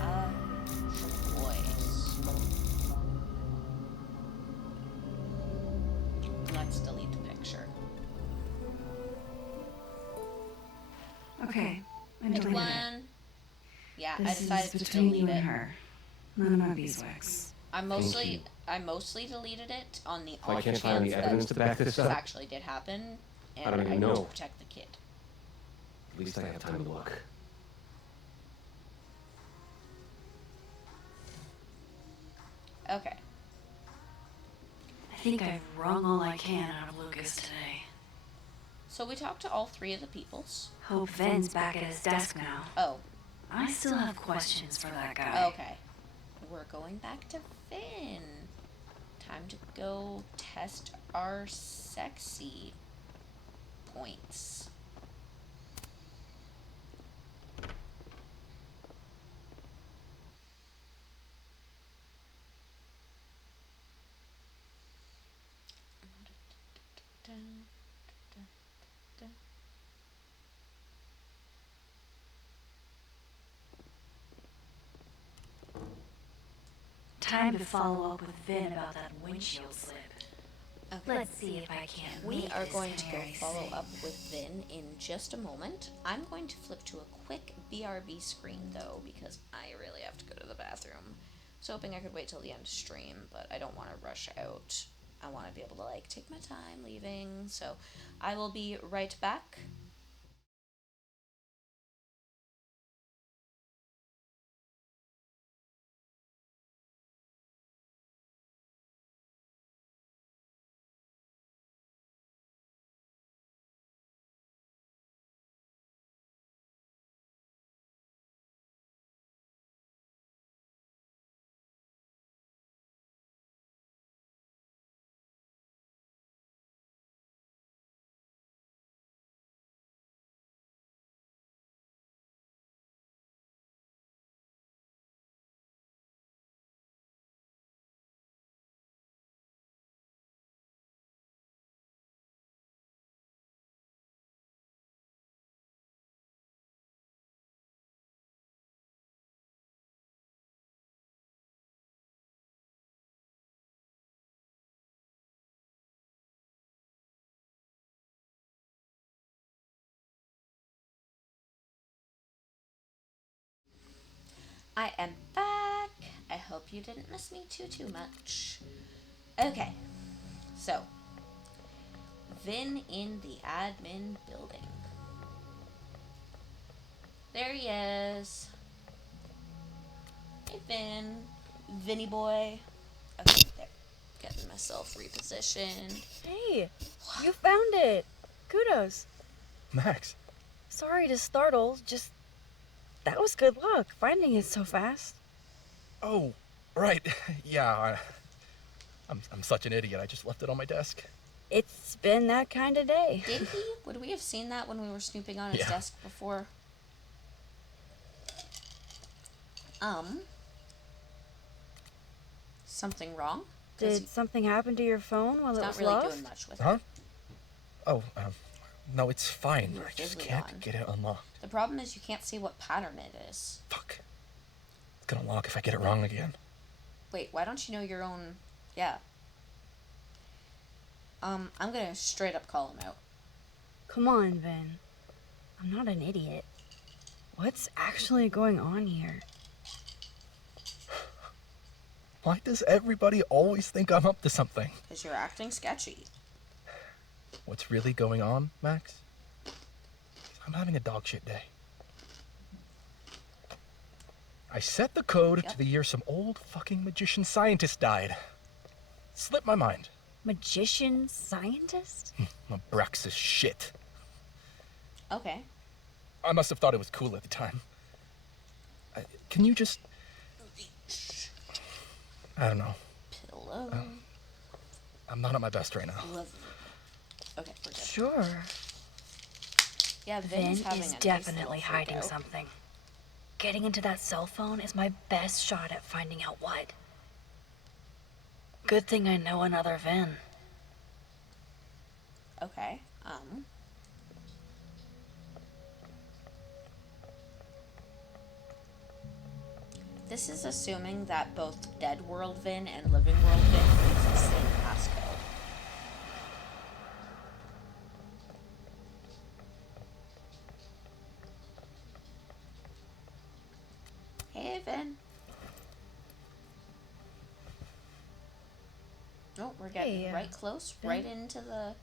a choice. Let's delete the picture. Okay, I Pick deleted one. it. Yeah, I This decided is to between delete you it. and her. None of my beeswax. I mostly deleted it on the I off can't find chance any evidence that to back this up. actually did happen, and I don't even want to know. protect the kid. At least I have time to look. Okay. I think I've wrung all I can out of Lucas today. So we talked to all three of the peoples. Hope Ven's back at his desk now. Oh. I still have questions for that guy. Okay. We're going back to Vin. Time to go test our sexy points. Time to follow up with Vin about that windshield slip. Okay. Let's see if I can't We make are this going to go Mary follow sing. up with Vin in just a moment. I'm going to flip to a quick BRB screen though, because I really have to go to the bathroom. I was hoping I could wait till the end of stream, but I don't want to rush out. I want to be able to like take my time leaving, so I will be right back. I am back. I hope you didn't miss me too much. Okay, so Vin in the admin building. There he is. Hey Vin. Vinny boy. Okay, there. Getting myself repositioned. Hey, you found it. Kudos. Max. Sorry to startle, just that was good luck, finding it so fast. Oh, right. Yeah, I'm such an idiot. I just left it on my desk. It's been that kind of day. Did he? Would we have seen that when we were snooping on his desk before? Something wrong? Did something happen to your phone while it was not really lost? doing much with Huh? it. Oh, no, it's fine. You're I just busy can't on. get it unlocked. The problem is you can't see what pattern it is. Fuck. It's gonna lock if I get it wrong again. Wait, why don't you know your own... Yeah. I'm gonna straight up call him out. Come on, Vin. I'm not an idiot. What's actually going on here? Why does everybody always think I'm up to something? Because you're acting sketchy. What's really going on, Max? I'm having a dogshit day. I set the code to the year some old fucking magician scientist died. Slipped my mind. Magician scientist? Braxis shit. Okay. I must have thought it was cool at the time. Can you just... I don't know. Pillow. I'm not at my best right now. Okay, we're good. Sure. Yeah, Vin Vin's having is a definitely nice hiding little freak out. something. Getting into that cell phone is my best shot at finding out what. Good thing I know another Vin. Okay, this is assuming that both Dead World Vin and Living World Vin use the same passcode. Hey, Vin. Oh, we're getting Hey, right close, Vin? right into the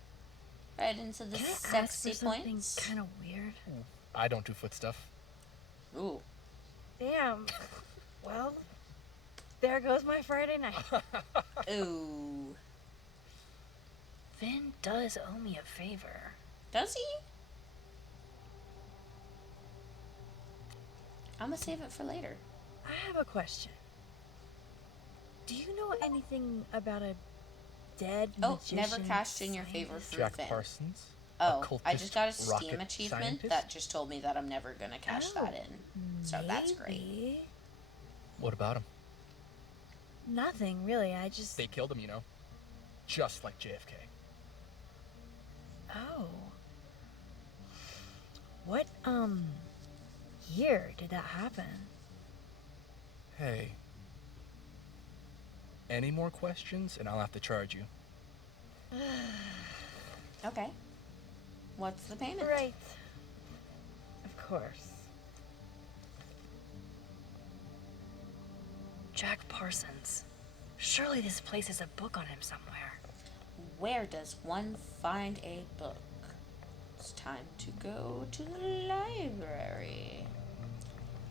Can I ask sexy for something points. kind of weird? I don't do foot stuff. Ooh. Damn. Well, there goes my Friday night. Ooh. Vin does owe me a favor. Does he? I'm gonna save it for later. I have a question. Do you know anything about a dead magician? Never cashed in your favor for Jack Finn. Parsons. Oh, I just got a occultist Steam rocket achievement scientist? that just told me that I'm never gonna cash that in. So that's great. Maybe. What about him? Nothing, really. I just... They killed him, you know. Just like JFK. Oh. What, year did that happen? Hey. Any more questions, and I'll have to charge you. Okay. What's the payment? Right. Of course. Jack Parsons. Surely this place has a book on him somewhere. Where does one find a book? It's time to go to the library.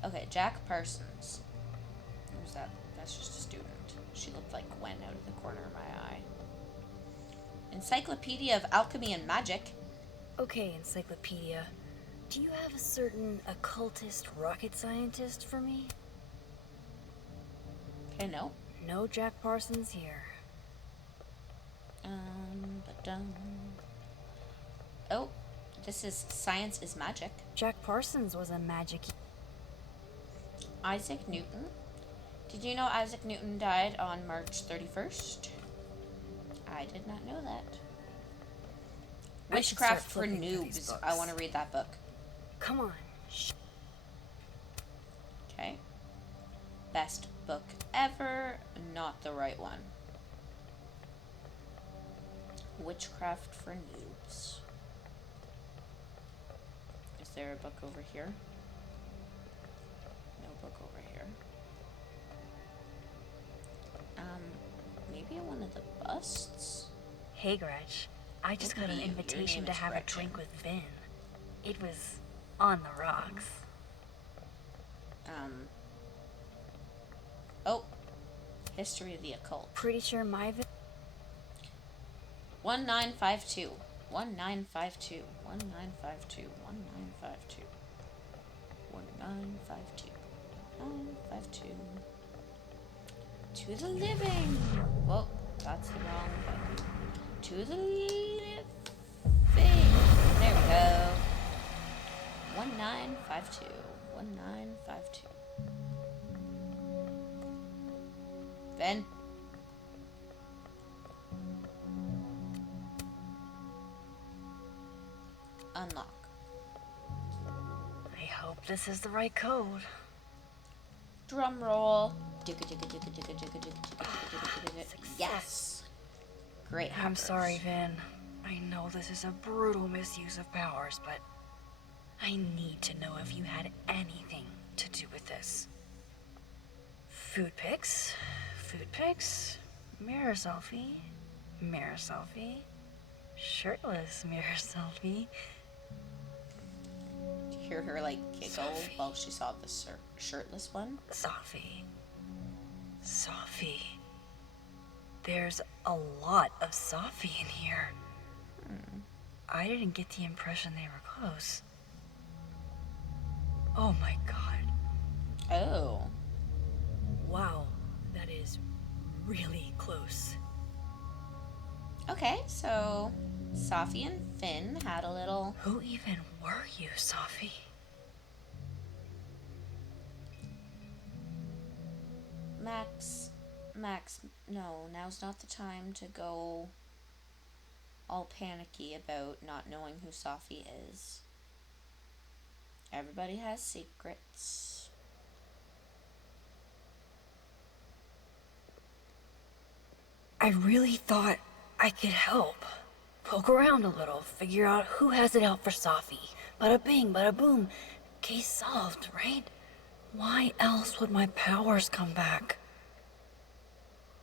Okay, Jack Parsons. Who's that? That's just a student. She looked like Gwen out of the corner of my eye. Encyclopedia of Alchemy and Magic. Okay, Encyclopedia. Do you have a certain occultist rocket scientist for me? Okay, no. No Jack Parsons here. Ba-dum. Oh, this is Science is Magic. Jack Parsons was a magic. Isaac Newton. Did you know Isaac Newton died on March 31st? I did not know that. I should Witchcraft start for flipping through these Noobs. books. I want to read that book. Come on. Okay. Best book ever. Not the right one. Witchcraft for Noobs. Is there a book over here? No book over here. Maybe one of the busts? Hey, Gretch. I just got an Your invitation name to is have Gretchen. a drink with Vin. It was on the rocks. Oh. History of the Occult. Pretty sure my Vin... 1952. 1952. 1952. 1952. 1952. 952. To the living. Whoa, that's the wrong button. To the living. There we go. 1952. 1952. Ben. Unlock. I hope this is the right code. Drum roll. Yes. Great. I'm sorry, Vin. I know this is a brutal misuse of powers, but I need to know if you had anything to do with this. Food pics, mirror selfie, shirtless mirror selfie. Do you hear her like giggle while she saw the shirtless one? Sophie. There's a lot of Sophie in here. I didn't get the impression they were close. Oh my god. Oh. Wow, that is really close. Okay, so Sophie and Finn had a little... Who even were you, Sophie? Max, no, now's not the time to go all panicky about not knowing who Sophie is. Everybody has secrets. I really thought I could help. Poke around a little, figure out who has it out for Sophie. Bada bing, bada boom. Case solved, right? Why else would my powers come back?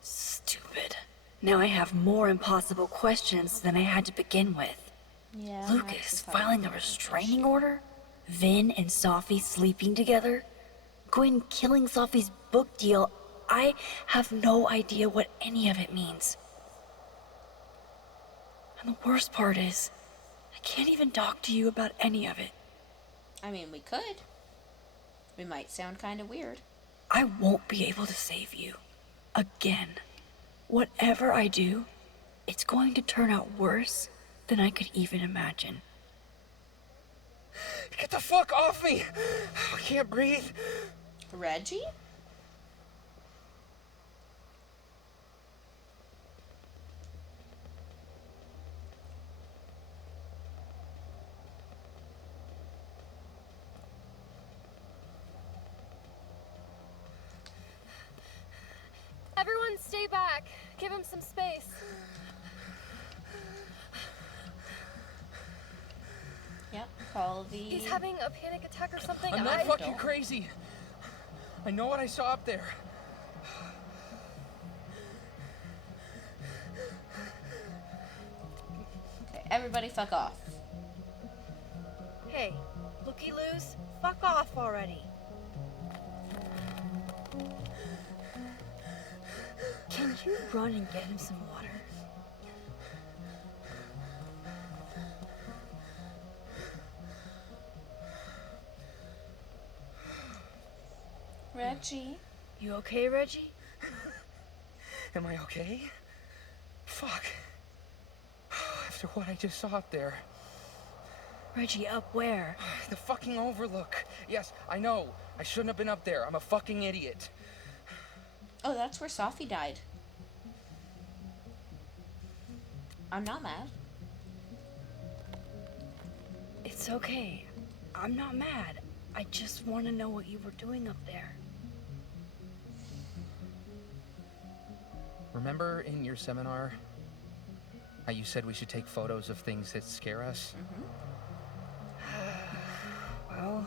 Stupid. Now I have more impossible questions than I had to begin with. Yeah. Lucas filing a restraining order? Vin and Sophie sleeping together? Gwen killing Sophie's book deal? I have no idea what any of it means. And the worst part is, I can't even talk to you about any of it. I mean, we could. We might sound kind of weird. I won't be able to save you. Again. Whatever I do, it's going to turn out worse than I could even imagine. Get the fuck off me! I can't breathe. Reggie? Everyone stay back. Give him some space. Yep, call the... He's having a panic attack or something. I'm not fucking crazy. I know what I saw up there. Okay, everybody fuck off. Hey, looky-loos, fuck off already. Can you run and get him some water? Reggie? You okay, Reggie? Am I okay? Fuck. After what I just saw up there. Reggie, up where? The fucking overlook. Yes, I know. I shouldn't have been up there. I'm a fucking idiot. Oh, that's where Sophie died. I'm not mad. It's okay. I'm not mad. I just want to know what you were doing up there. Remember in your seminar how you said we should take photos of things that scare us? Well,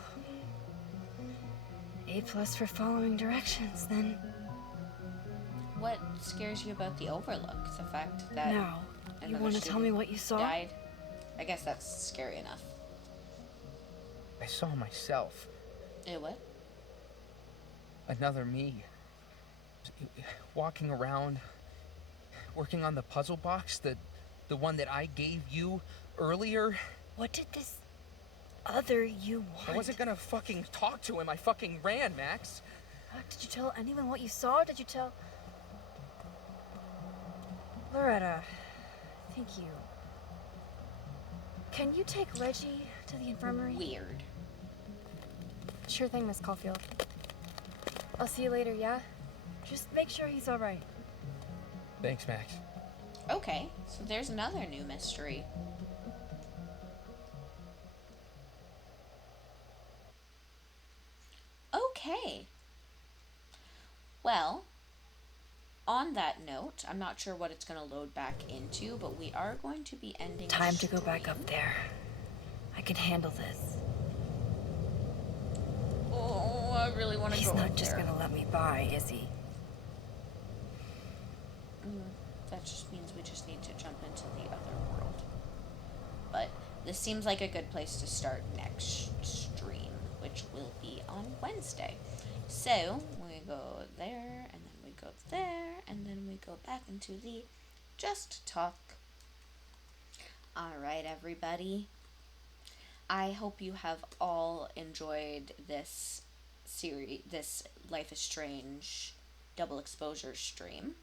A+ for following directions, then. What scares you about the overlook? The fact that No. You want to tell me what you saw? Died? I guess that's scary enough. I saw myself. What? Another me. Walking around, working on the puzzle box, the one that I gave you earlier. What did this other you want? I wasn't gonna fucking talk to him. I fucking ran, Max. Did you tell anyone what you saw? Did you tell... Loretta, thank you. Can you take Reggie to the infirmary? Weird. Sure thing, Miss Caulfield. I'll see you later, yeah? Just make sure he's alright. Thanks, Max. Okay, so there's another new mystery. Okay. Well, on that note, I'm not sure what it's going to load back into, but we are going to be ending. Time to go back up there. I can handle this. Oh, I really want to go He's not up just there. gonna let me by, is he? That just means we just need to jump into the other world. But this seems like a good place to start next stream, which will be on Wednesday. So we go there, and then we go there, and then we go back into the Just Talk. Alright, everybody. I hope you have all enjoyed this series, this Life is Strange double exposure stream.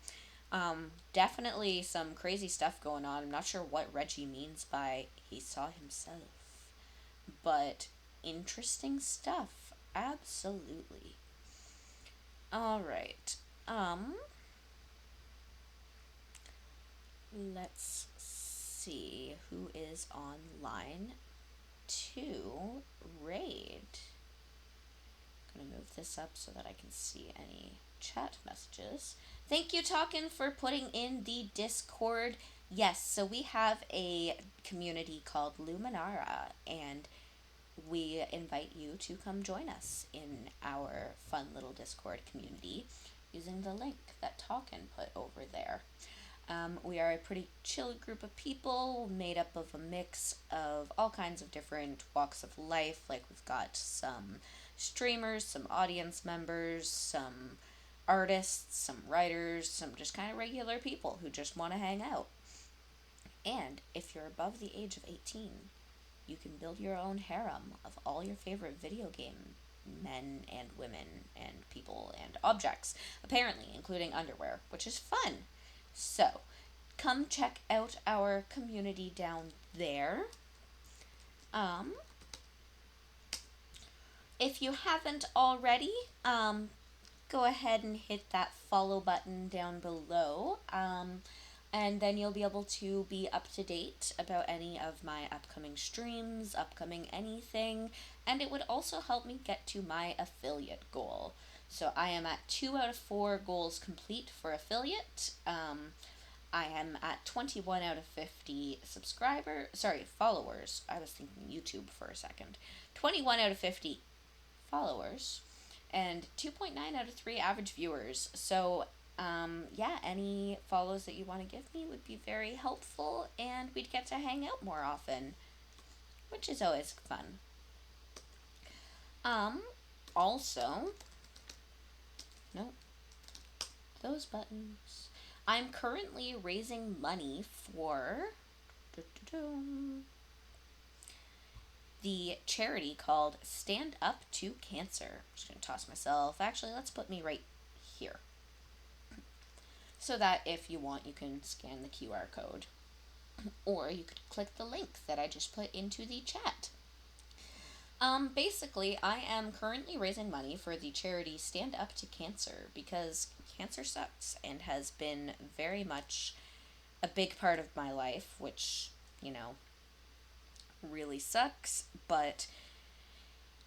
Definitely some crazy stuff going on. I'm not sure what Reggie means by he saw himself, but interesting stuff. Absolutely. Alright. Let's see who is online to raid. I'm gonna move this up so that I can see any chat messages. Thank you, Talkin, for putting in the Discord. Yes, so we have a community called Luminara, and we invite you to come join us in our fun little Discord community using the link that Talkin put over there. We are a pretty chill group of people made up of a mix of all kinds of different walks of life. Like, we've got some streamers, some audience members, some artists, some writers, some just kind of regular people who just want to hang out. And if you're above the age of 18, you can build your own harem of all your favorite video game men and women and people and objects, apparently, including underwear, which is fun. So, come check out our community down there. Um, if you haven't already, go ahead and hit that follow button down below. And then you'll be able to be up to date about any of my upcoming streams, upcoming anything, and it would also help me get to my affiliate goal. So I am at 2 out of 4 goals complete for affiliate. I am at 21 out of 50 followers. I was thinking YouTube for a second. 21 out of 50 followers and 2.9 out of 3 average viewers. So yeah, any follows that you want to give me would be very helpful, and we'd get to hang out more often, which is always fun. Also, no, those buttons. I'm currently raising money for the charity called Stand Up to Cancer. I'm just going to toss myself. Actually, let's put me right here, so that if you want, you can scan the QR code, or you could click the link that I just put into the chat. Basically, I am currently raising money for the charity Stand Up to Cancer, because cancer sucks and has been very much a big part of my life, which, you know, really sucks, but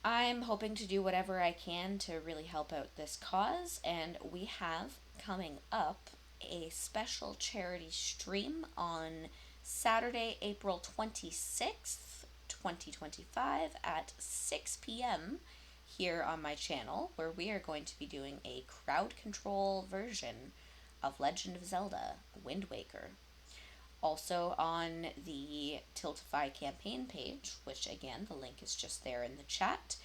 I'm hoping to do whatever I can to really help out this cause, and we have coming up a special charity stream on Saturday, April 26th, 2025 at 6 p.m. here on my channel, where we are going to be doing a crowd control version of Legend of Zelda Wind Waker. Also on the Tiltify campaign page, which again, the link is just there in the chat,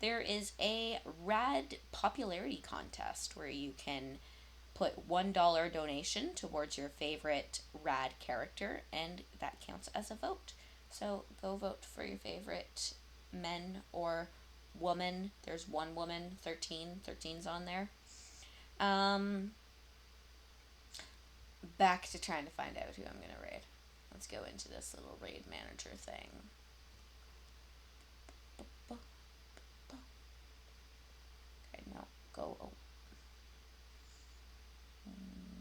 there is a rad popularity contest where you can put $1 donation towards your favorite rad character, and that counts as a vote. So go vote for your favorite men or woman. There's one woman, 13's on there. Back to trying to find out who I'm going to raid. Let's go into this little raid manager thing. Okay, no, go. Oh.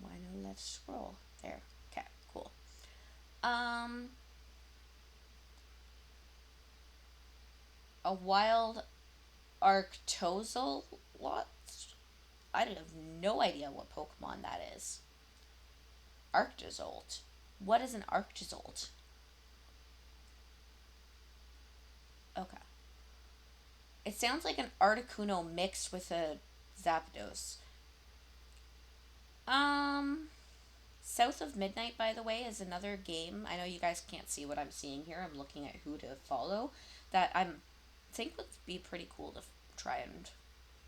Why no? Let's scroll. There. Okay, cool. A wild Arctozolt? I have no idea what Pokemon that is. Arctozolt. What is an Arctozolt? Okay. It sounds like an Articuno mixed with a Zapdos. South of Midnight, by the way, is another game. I know you guys can't see what I'm seeing here. I'm looking at who to follow. That I think would be pretty cool to try and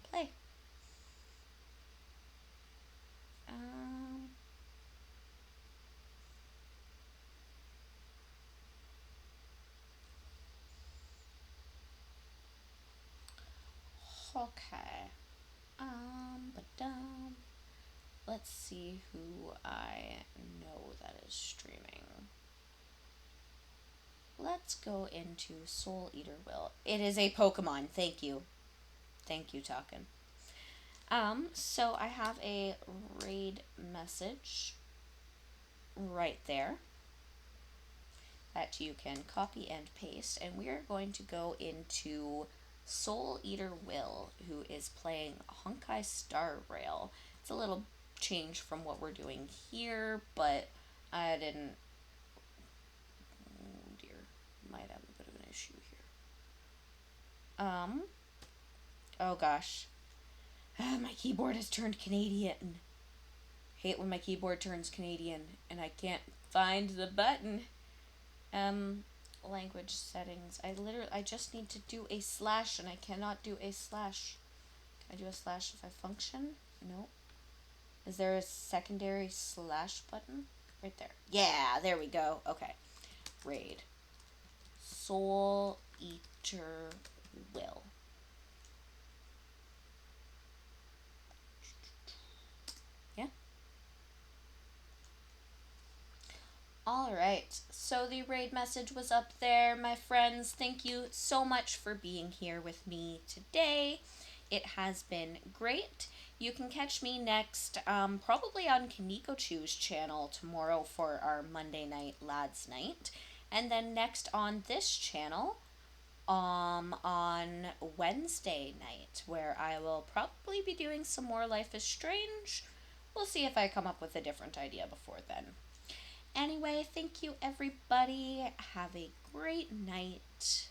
play. Okay. Let's see who I know that is streaming. Let's go into Soul Eater Will. It is a Pokemon. Thank you. Thank you, Talkin. So I have a raid message right there that you can copy and paste, and we are going to go into Soul Eater Will, who is playing Honkai Star Rail. It's a little change from what we're doing here, but I didn't. Oh dear, might have a bit of an issue here. Oh gosh, my keyboard has turned Canadian. Hate when my keyboard turns Canadian and I can't find the button. Language settings. I just need to do a slash and I cannot do a slash. Can I do a slash if I function? No. Is there a secondary slash button? Right there. Yeah, there we go. Okay. Raid. Soul Eater Will. Yeah. Alright, so the raid message was up there, my friends. Thank you so much for being here with me today. It has been great. You can catch me next, probably on Kaneko Chu's channel tomorrow for our Monday night lads night. And then next on this channel, on Wednesday night, where I will probably be doing some more Life is Strange. We'll see if I come up with a different idea before then. Anyway, thank you everybody. Have a great night.